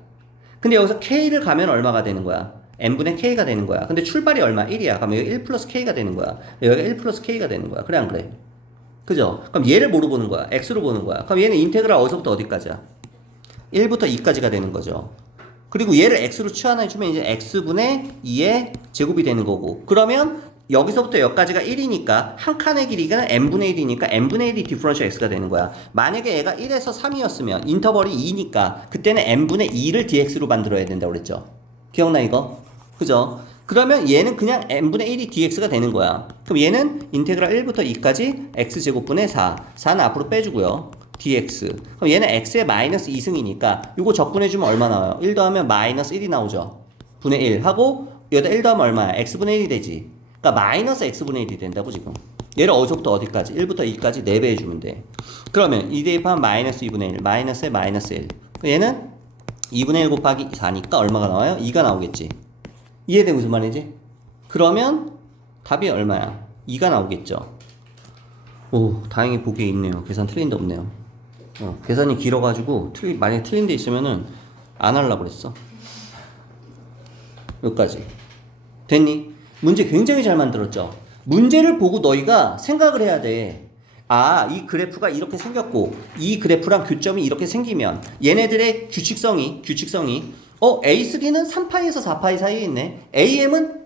근데 여기서 k를 가면 얼마가 되는 거야? n분의 k가 되는 거야. 근데 출발이 얼마? 1이야. 그럼 여기 1 플러스 k가 되는 거야. 여기가 1 플러스 k가 되는 거야. 그래 안 그래? 그죠? 그럼 얘를 뭐로 보는 거야? x로 보는 거야. 그럼 얘는 인테그랄 어디서부터 어디까지야? 1부터 2까지가 되는 거죠. 그리고 얘를 x로 치환해주면 이제 x분의 2의 제곱이 되는 거고. 그러면 여기서부터 여기까지가 1이니까 한 칸의 길이가 n분의 1이니까 n분의 1이 디퍼런셜 x가 되는 거야. 만약에 얘가 1에서 3이었으면 인터벌이 2니까 그때는 n분의 2를 dx로 만들어야 된다고 그랬죠. 기억나 이거? 그죠? 그러면 얘는 그냥 n분의 1이 dx가 되는 거야. 그럼 얘는 인테그랄 1부터 2까지 x제곱분의 4는 앞으로 빼주고요. dx. 그럼 얘는 x의 마이너스 2승이니까 이거 적분해주면 얼마 나와요? 1 더하면 마이너스 1이 나오죠. 분의 1 하고 여기다 1 더하면 얼마야? x분의 1이 되지. 그러니까 마이너스 x분의 1이 된다고 지금. 얘를 어디서부터 어디까지? 1부터 2까지 4배 해주면 돼. 그러면 2 대입하면 마이너스 2분의 1 마이너스에 마이너스 1. 얘는 2분의 1 곱하기 4니까 얼마가 나와요? 2가 나오겠지. 이해돼 무슨 말이지? 그러면 답이 얼마야? 2가 나오겠죠. 오, 다행히 보기에 있네요. 계산 틀린 데 없네요. 계산이 길어가지고 만약에 틀린 데 있으면은 안 하려고 그랬어. 여기까지 됐니? 문제 굉장히 잘 만들었죠. 문제를 보고 너희가 생각을 해야 돼. 아, 이 그래프가 이렇게 생겼고 이 그래프랑 교점이 이렇게 생기면 얘네들의 규칙성이 A3는 3파이에서 4파이 사이에 있네. AM은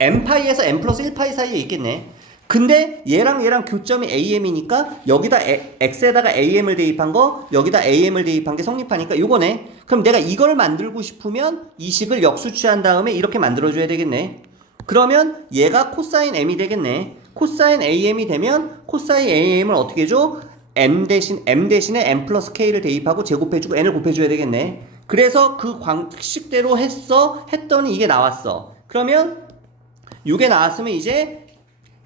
n파이에서 n 플러스 1파이 사이에 있겠네. 근데 얘랑 교점이 AM이니까 여기다 X에다가 AM을 대입한 거 여기다 AM을 대입한 게 성립하니까 요거네. 그럼 내가 이걸 만들고 싶으면 이 식을 역수취한 다음에 이렇게 만들어줘야 되겠네. 그러면 얘가 코사인 M이 되겠네. 코사인 AM이 되면 코사인 AM을 어떻게 해줘? M 대신에 M 플러스 K를 대입하고 제곱해주고 N을 곱해줘야 되겠네. 그래서 그 방식대로 했더니 이게 나왔어. 그러면 이게 나왔으면 이제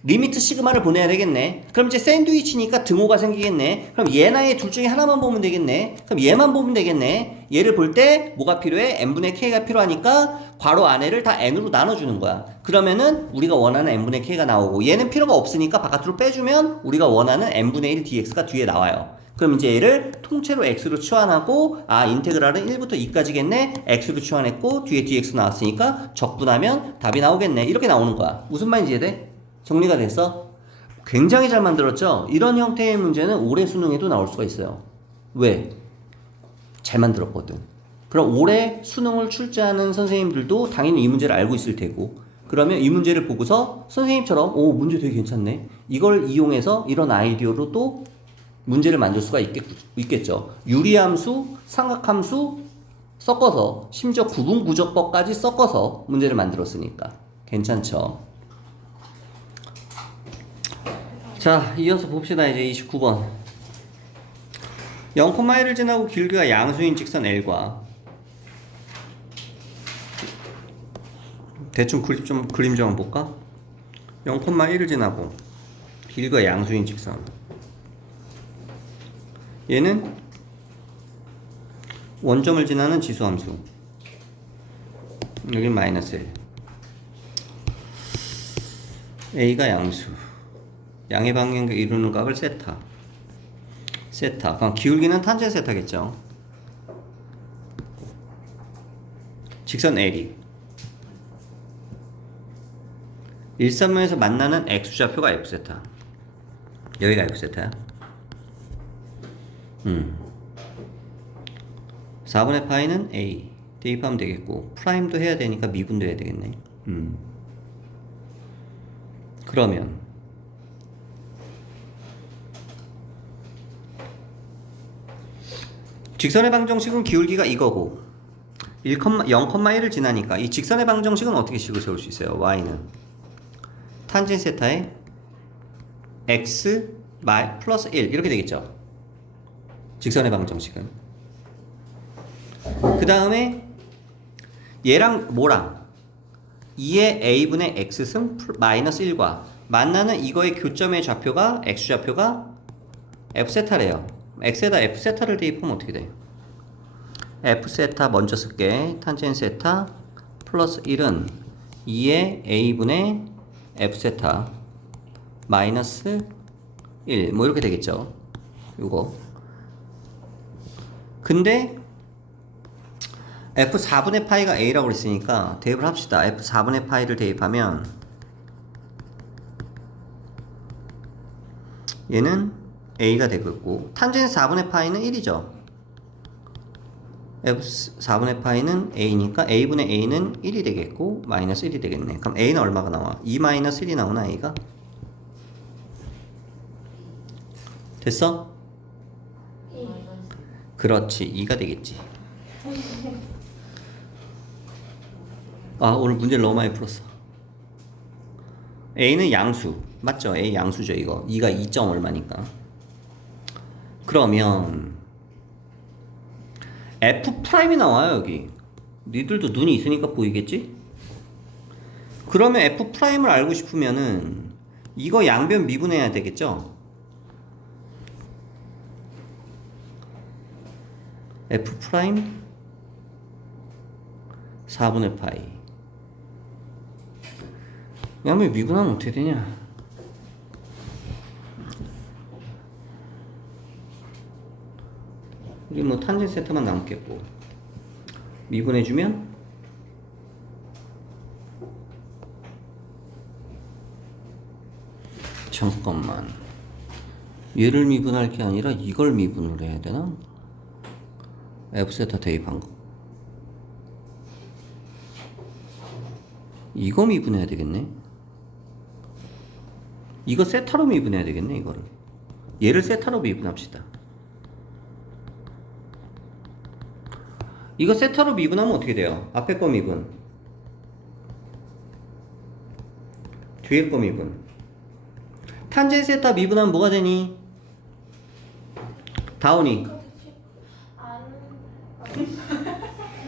리미트 시그마를 보내야 되겠네. 그럼 이제 샌드위치니까 등호가 생기겠네. 그럼 얘나 얘 둘 중에 하나만 보면 되겠네. 그럼 얘만 보면 되겠네. 얘를 볼 때 뭐가 필요해? n분의 k가 필요하니까 괄호 안에를 다 n으로 나눠주는 거야. 그러면은 우리가 원하는 n분의 k가 나오고 얘는 필요가 없으니까 바깥으로 빼주면 우리가 원하는 n분의 1 dx가 뒤에 나와요. 그럼 이제 얘를 통째로 x로 치환하고 인테그랄은 1부터 2까지겠네. x로 치환했고 뒤에 dx 나왔으니까 적분하면 답이 나오겠네. 이렇게 나오는 거야. 무슨 말인지 이해돼? 정리가 됐어? 굉장히 잘 만들었죠? 이런 형태의 문제는 올해 수능에도 나올 수가 있어요. 왜? 잘 만들었거든. 그럼 올해 수능을 출제하는 선생님들도 당연히 이 문제를 알고 있을 테고 그러면 이 문제를 보고서 선생님처럼 오 문제 되게 괜찮네. 이걸 이용해서 이런 아이디어로 또 문제를 만들 수가 있겠죠. 유리함수, 삼각함수 섞어서 심지어 구분구조법까지 섞어서 문제를 만들었으니까 괜찮죠. 자, 이어서 봅시다. 이제 29번. 0,1을 지나고 길이가 양수인 직선 L과 대충 그림 좀 볼까? 0,1을 지나고 길이가 양수인 직선 얘는 원점을 지나는 지수함수 여기 마이너스 1 A가 양수 양의 방향을 이루는 값을 세타 그럼 기울기는 탄젠 세타겠죠. 직선 L이 일사면에서 만나는 X좌표가 F세타 여기가 F세타야 4분의 파이는 A 대입하면 되겠고 프라임도 해야 되니까 미분도 해야 되겠네. 그러면 직선의 방정식은 기울기가 이거고 0,1을 지나니까 이 직선의 방정식은 어떻게 식으로 세울 수 있어요? y는 탄젠 세타에 x 플러스 1 이렇게 되겠죠. 직선의 방정식은 그 다음에 얘랑 뭐랑 2의 a분의 x승 마이너스 1과 만나는 이거의 교점의 좌표가 x좌표가 f세타래요. x에다 f세타를 대입하면 어떻게 돼? f세타 먼저 쓸게. 탄젠 세타 플러스 1은 2의 a분의 f세타 마이너스 1 뭐 이렇게 되겠죠. 요거 근데 f4분의 파이가 a라고 그랬으니까 대입을 합시다. f4분의 파이를 대입하면 얘는 a가 되겠고 탄젠 4분의 파이는 1이죠. f4분의 파이는 a니까 a분의 a는 1이 되겠고 마이너스 1이 되겠네. 그럼 a는 얼마가 나와? 2 마이너스 1이 나오나 a가? 됐어? 그렇지 2가 되겠지. 아 오늘 문제를 너무 많이 풀었어. a는 양수 맞죠? a 양수죠 이거. 2가 2점 얼마니까. 그러면 F'이 나와요 여기. 니들도 눈이 있으니까 보이겠지? 그러면 F'을 알고 싶으면은 이거 양변 미분해야 되겠죠? F' 4분의 파이 양변 미분하면 어떻게 되냐? 우리 뭐 탄젠 세타만 남겠고 미분해주면 잠깐만 얘를 미분할 게 아니라 이걸 미분을 해야 되나? F세타 대입한 거 이거 미분해야 되겠네. 이거 세타로 미분해야 되겠네. 이거를 얘를 세타로 미분합시다. 이거 세타로 미분하면 어떻게 돼요? 앞에 거 미분 뒤에 거 미분 탄젠 세타 미분하면 뭐가 되니? 다운이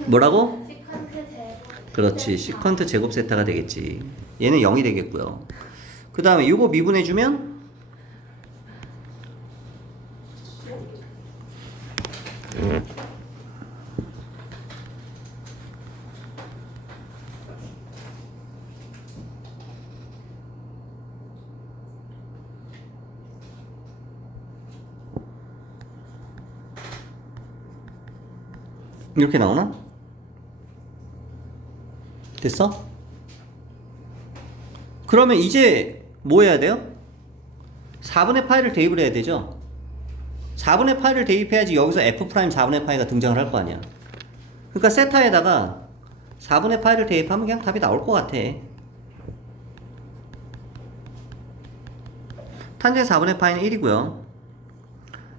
뭐라고? 시컨트 제곱. 그렇지 시컨트 제곱 세타가 되겠지. 얘는 0이 되겠고요. 그 다음에 이거 미분해주면 이렇게 나오나? 됐어? 그러면 이제 뭐 해야 돼요? 4분의 파이를 대입을 해야 되죠? 4분의 파이를 대입해야지 여기서 F' 4분의 파이가 등장을 할 거 아니야. 그러니까 세타에다가 4분의 파이를 대입하면 그냥 답이 나올 것 같아. 탄젠 4분의 파이는 1이고요.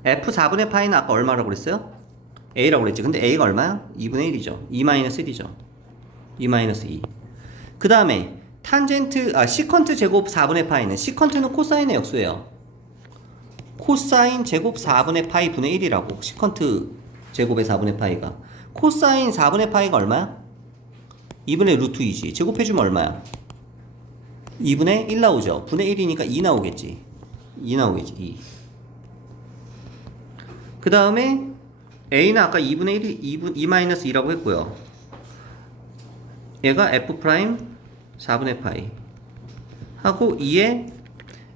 F 4분의 파이는 아까 얼마라고 그랬어요? A라고 그랬지. 근데 A가 얼마야? 2분의 1이죠. 2-1이죠. 2-2. 그 다음에 시컨트 제곱 4분의 파이는 시컨트는 코사인의 역수예요. 코사인 제곱 4분의 파이 분의 1이라고. 시컨트 제곱의 4분의 파이가. 코사인 4분의 파이가 얼마야? 2분의 루트 2지. 제곱해주면 얼마야? 2분의 1 나오죠. 분의 1이니까 2 나오겠지. 2 나오겠지. 2. 그 다음에 a는 아까 2분의 1이 2-2라고 했고요. 얘가 f 프라임 4분의 파이 하고 2에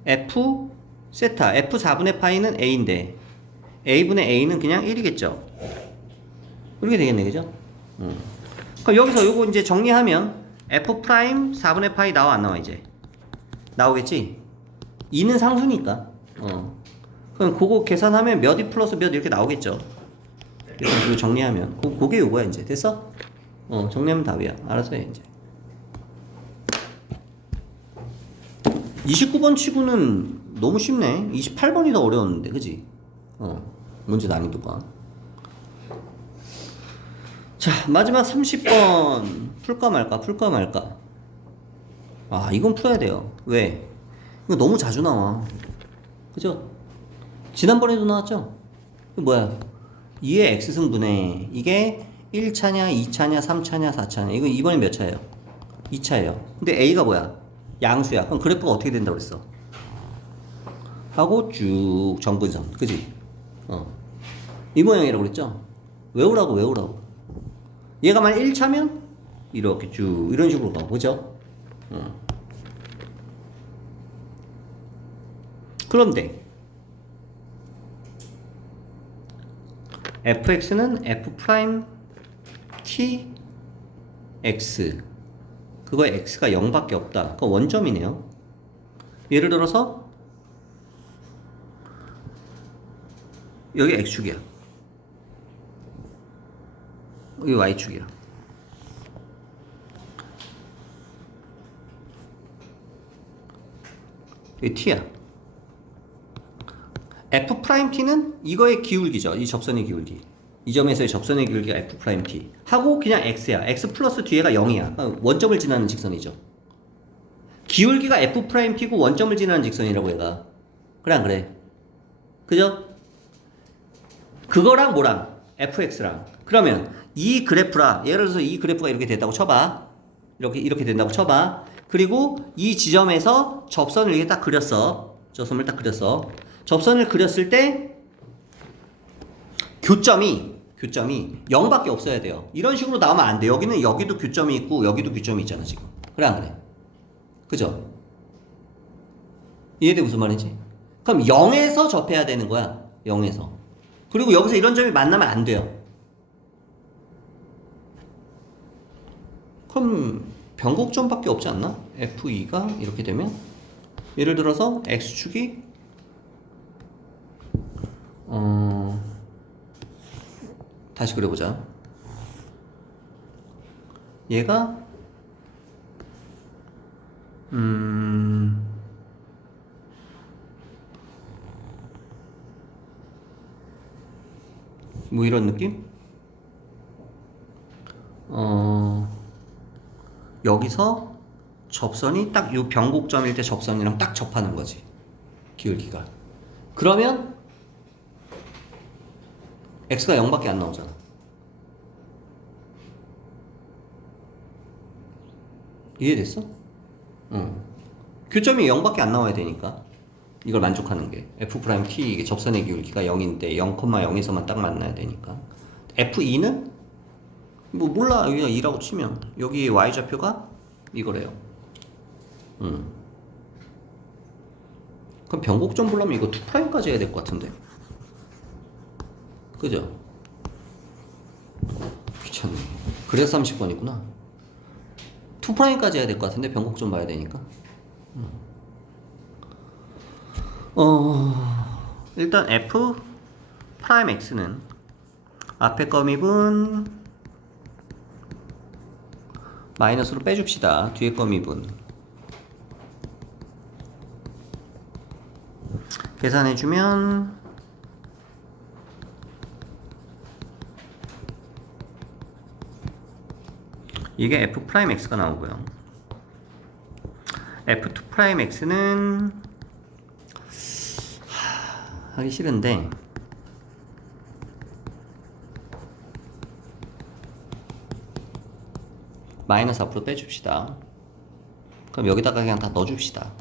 f 세타 f 4분의 파이는 a인데 a분의 a는 그냥 1이겠죠. 이렇게 되겠네, 그죠? 그럼 여기서 요거 이제 정리하면 f 프라임 4분의 파이 나와 안 나와? 이제 나오겠지? 2는 상수니까. 그럼 그거 계산하면 몇 이 플러스 몇 이렇게 나오겠죠. 그래서 그거 정리하면 그게 요거야. 이제 됐어? 정리하면 답이야. 알아서 해 이제. 29번 치고는 너무 쉽네. 28번이 더 어려웠는데, 그지? 문제 난이도가. 자, 마지막 30번 풀까 말까. 아, 이건 풀어야 돼요. 왜? 이거 너무 자주 나와. 그죠? 지난번에도 나왔죠? 이거 뭐야? 2의 x승분에 이게 1차냐 2차냐 3차냐 4차냐. 이거 이번에 몇 차예요? 2차예요. 근데 a가 뭐야? 양수야. 그럼 그래프가 어떻게 된다고 그랬어? 하고 쭉 정근선. 그지? 이 모양이라고 그랬죠? 외우라고. 얘가 만약 1차면 이렇게 쭉 이런 식으로 가고. 그죠? 그런데 fx는 f 프라임 t x 그거에 x가 0밖에 없다. 그거 원점이네요. 예를 들어서 여기 x축이야. 여기 y축이야. 여기 t야. f 프라임 t는 이거의 기울기죠. 이 접선의 기울기. 이 점에서의 접선의 기울기가 f 프라임 t 하고 그냥 x야. x 플러스 뒤에가 0이야. 그러니까 원점을 지나는 직선이죠. 기울기가 f 프라임 t고 원점을 지나는 직선이라고 얘가. 그래 안 그래? 그죠? 그거랑 뭐랑? fx랑. 그러면 이 그래프라, 예를 들어서 이 그래프가 이렇게 됐다고 쳐봐. 이렇게 된다고 쳐봐. 그리고 이 지점에서 접선을 이렇게 딱 그렸어. 접선을 딱 그렸어. 접선을 그렸을 때 교점이 0밖에 없어야 돼요. 이런 식으로 나오면 안 돼. 여기는 여기도 교점이 있고 여기도 교점이 있잖아 지금. 그래 안 그래? 그죠? 이해돼 무슨 말인지? 그럼 0에서 접해야 되는 거야. 0에서. 그리고 여기서 이런 점이 만나면 안 돼요. 그럼 변곡점밖에 없지 않나? F2가 이렇게 되면 예를 들어서 X축이 다시 그려보자. 얘가 뭐 이런 느낌? 여기서 접선이 딱 요 변곡점일 때 접선이랑 딱 접하는 거지. 기울기가. 그러면 x가 0밖에 안 나오잖아. 이해됐어? 교점이 0밖에 안 나와야 되니까 이걸 만족하는 게 f 프라임 t 이게 접선의 기울기가 0인데 0,0에서만 딱 만나야 되니까 f2는 뭐 몰라. 여기가 2라고 치면 여기 y좌표가 이거래요. 그럼 변곡점 보려면 이거 2'까지 해야 될 것 같은데. 그죠? 귀찮네. 그래서 30번이구나. 2'까지 해야 될 것 같은데 변곡점 봐야 되니까. 일단 f 프라임 x는 앞에 거미분 마이너스로 빼줍시다. 뒤에 거미분 계산해주면 이게 f 프라임 x가 나오고요. f2 프라임 x는 하기 싫은데 마이너스 앞으로 빼줍시다. 그럼 여기다가 그냥 다 넣어줍시다.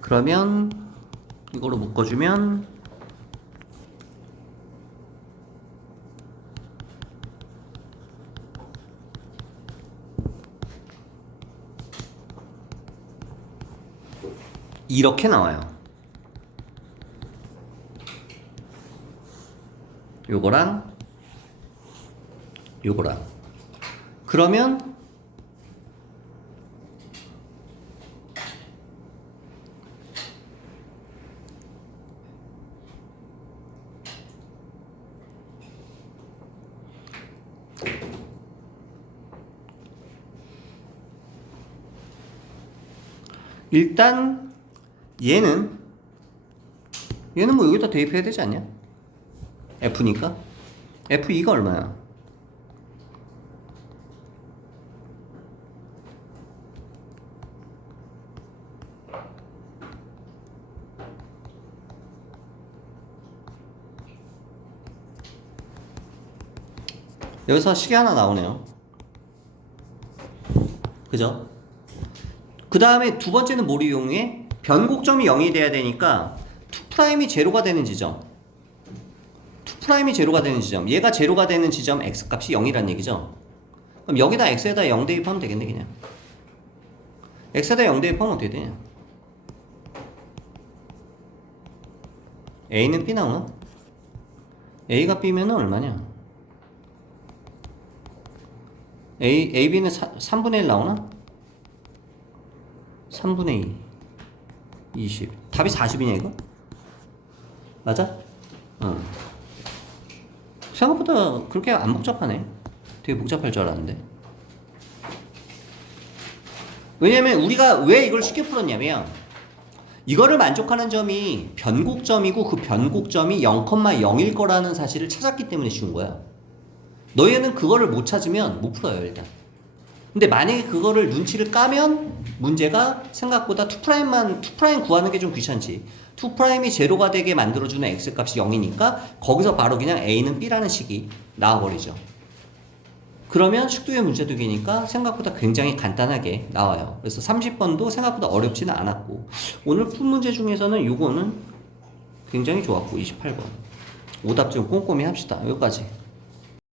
그러면 이거로 묶어주면 이렇게 나와요. 요거랑 요거랑. 그러면 일단 얘는 뭐 여기다 대입해야 되지 않냐? F니까 F2가 얼마야? 여기서 식이 하나 나오네요. 그죠? 그 다음에 두 번째는 뭘 이용해? 변곡점이 0이 돼야 되니까 2'이 제로가 되는 지점, 2'이 제로가 되는 지점, 얘가 제로가 되는 지점 x값이 0이란 얘기죠. 그럼 여기다 x에다 0 대입하면 되겠네. 그냥 x에다 0 대입하면 어떻게 되냐? a는 b 나오나? a가 b면은 얼마냐? AB는 3분의 1 나오나? 3분의 2 20 답이 40이냐 이거? 맞아? 응. 생각보다 그렇게 안 복잡하네. 되게 복잡할 줄 알았는데. 왜냐면 우리가 왜 이걸 쉽게 풀었냐면 이거를 만족하는 점이 변곡점이고 그 변곡점이 0,0일 거라는 사실을 찾았기 때문에 쉬운 거야. 너희는 그거를 못 찾으면 못 풀어요 일단. 근데 만약에 그거를 눈치를 까면 문제가 생각보다 2'만 구하는 게 좀 귀찮지. 2'이 제로가 되게 만들어주는 x값이 0이니까 거기서 바로 그냥 a는 b라는 식이 나와버리죠. 그러면 식두의 문제도기니까 생각보다 굉장히 간단하게 나와요. 그래서 30번도 생각보다 어렵지는 않았고 오늘 푼 문제 중에서는 요거는 굉장히 좋았고 28번 오답 좀 꼼꼼히 합시다. 여기까지.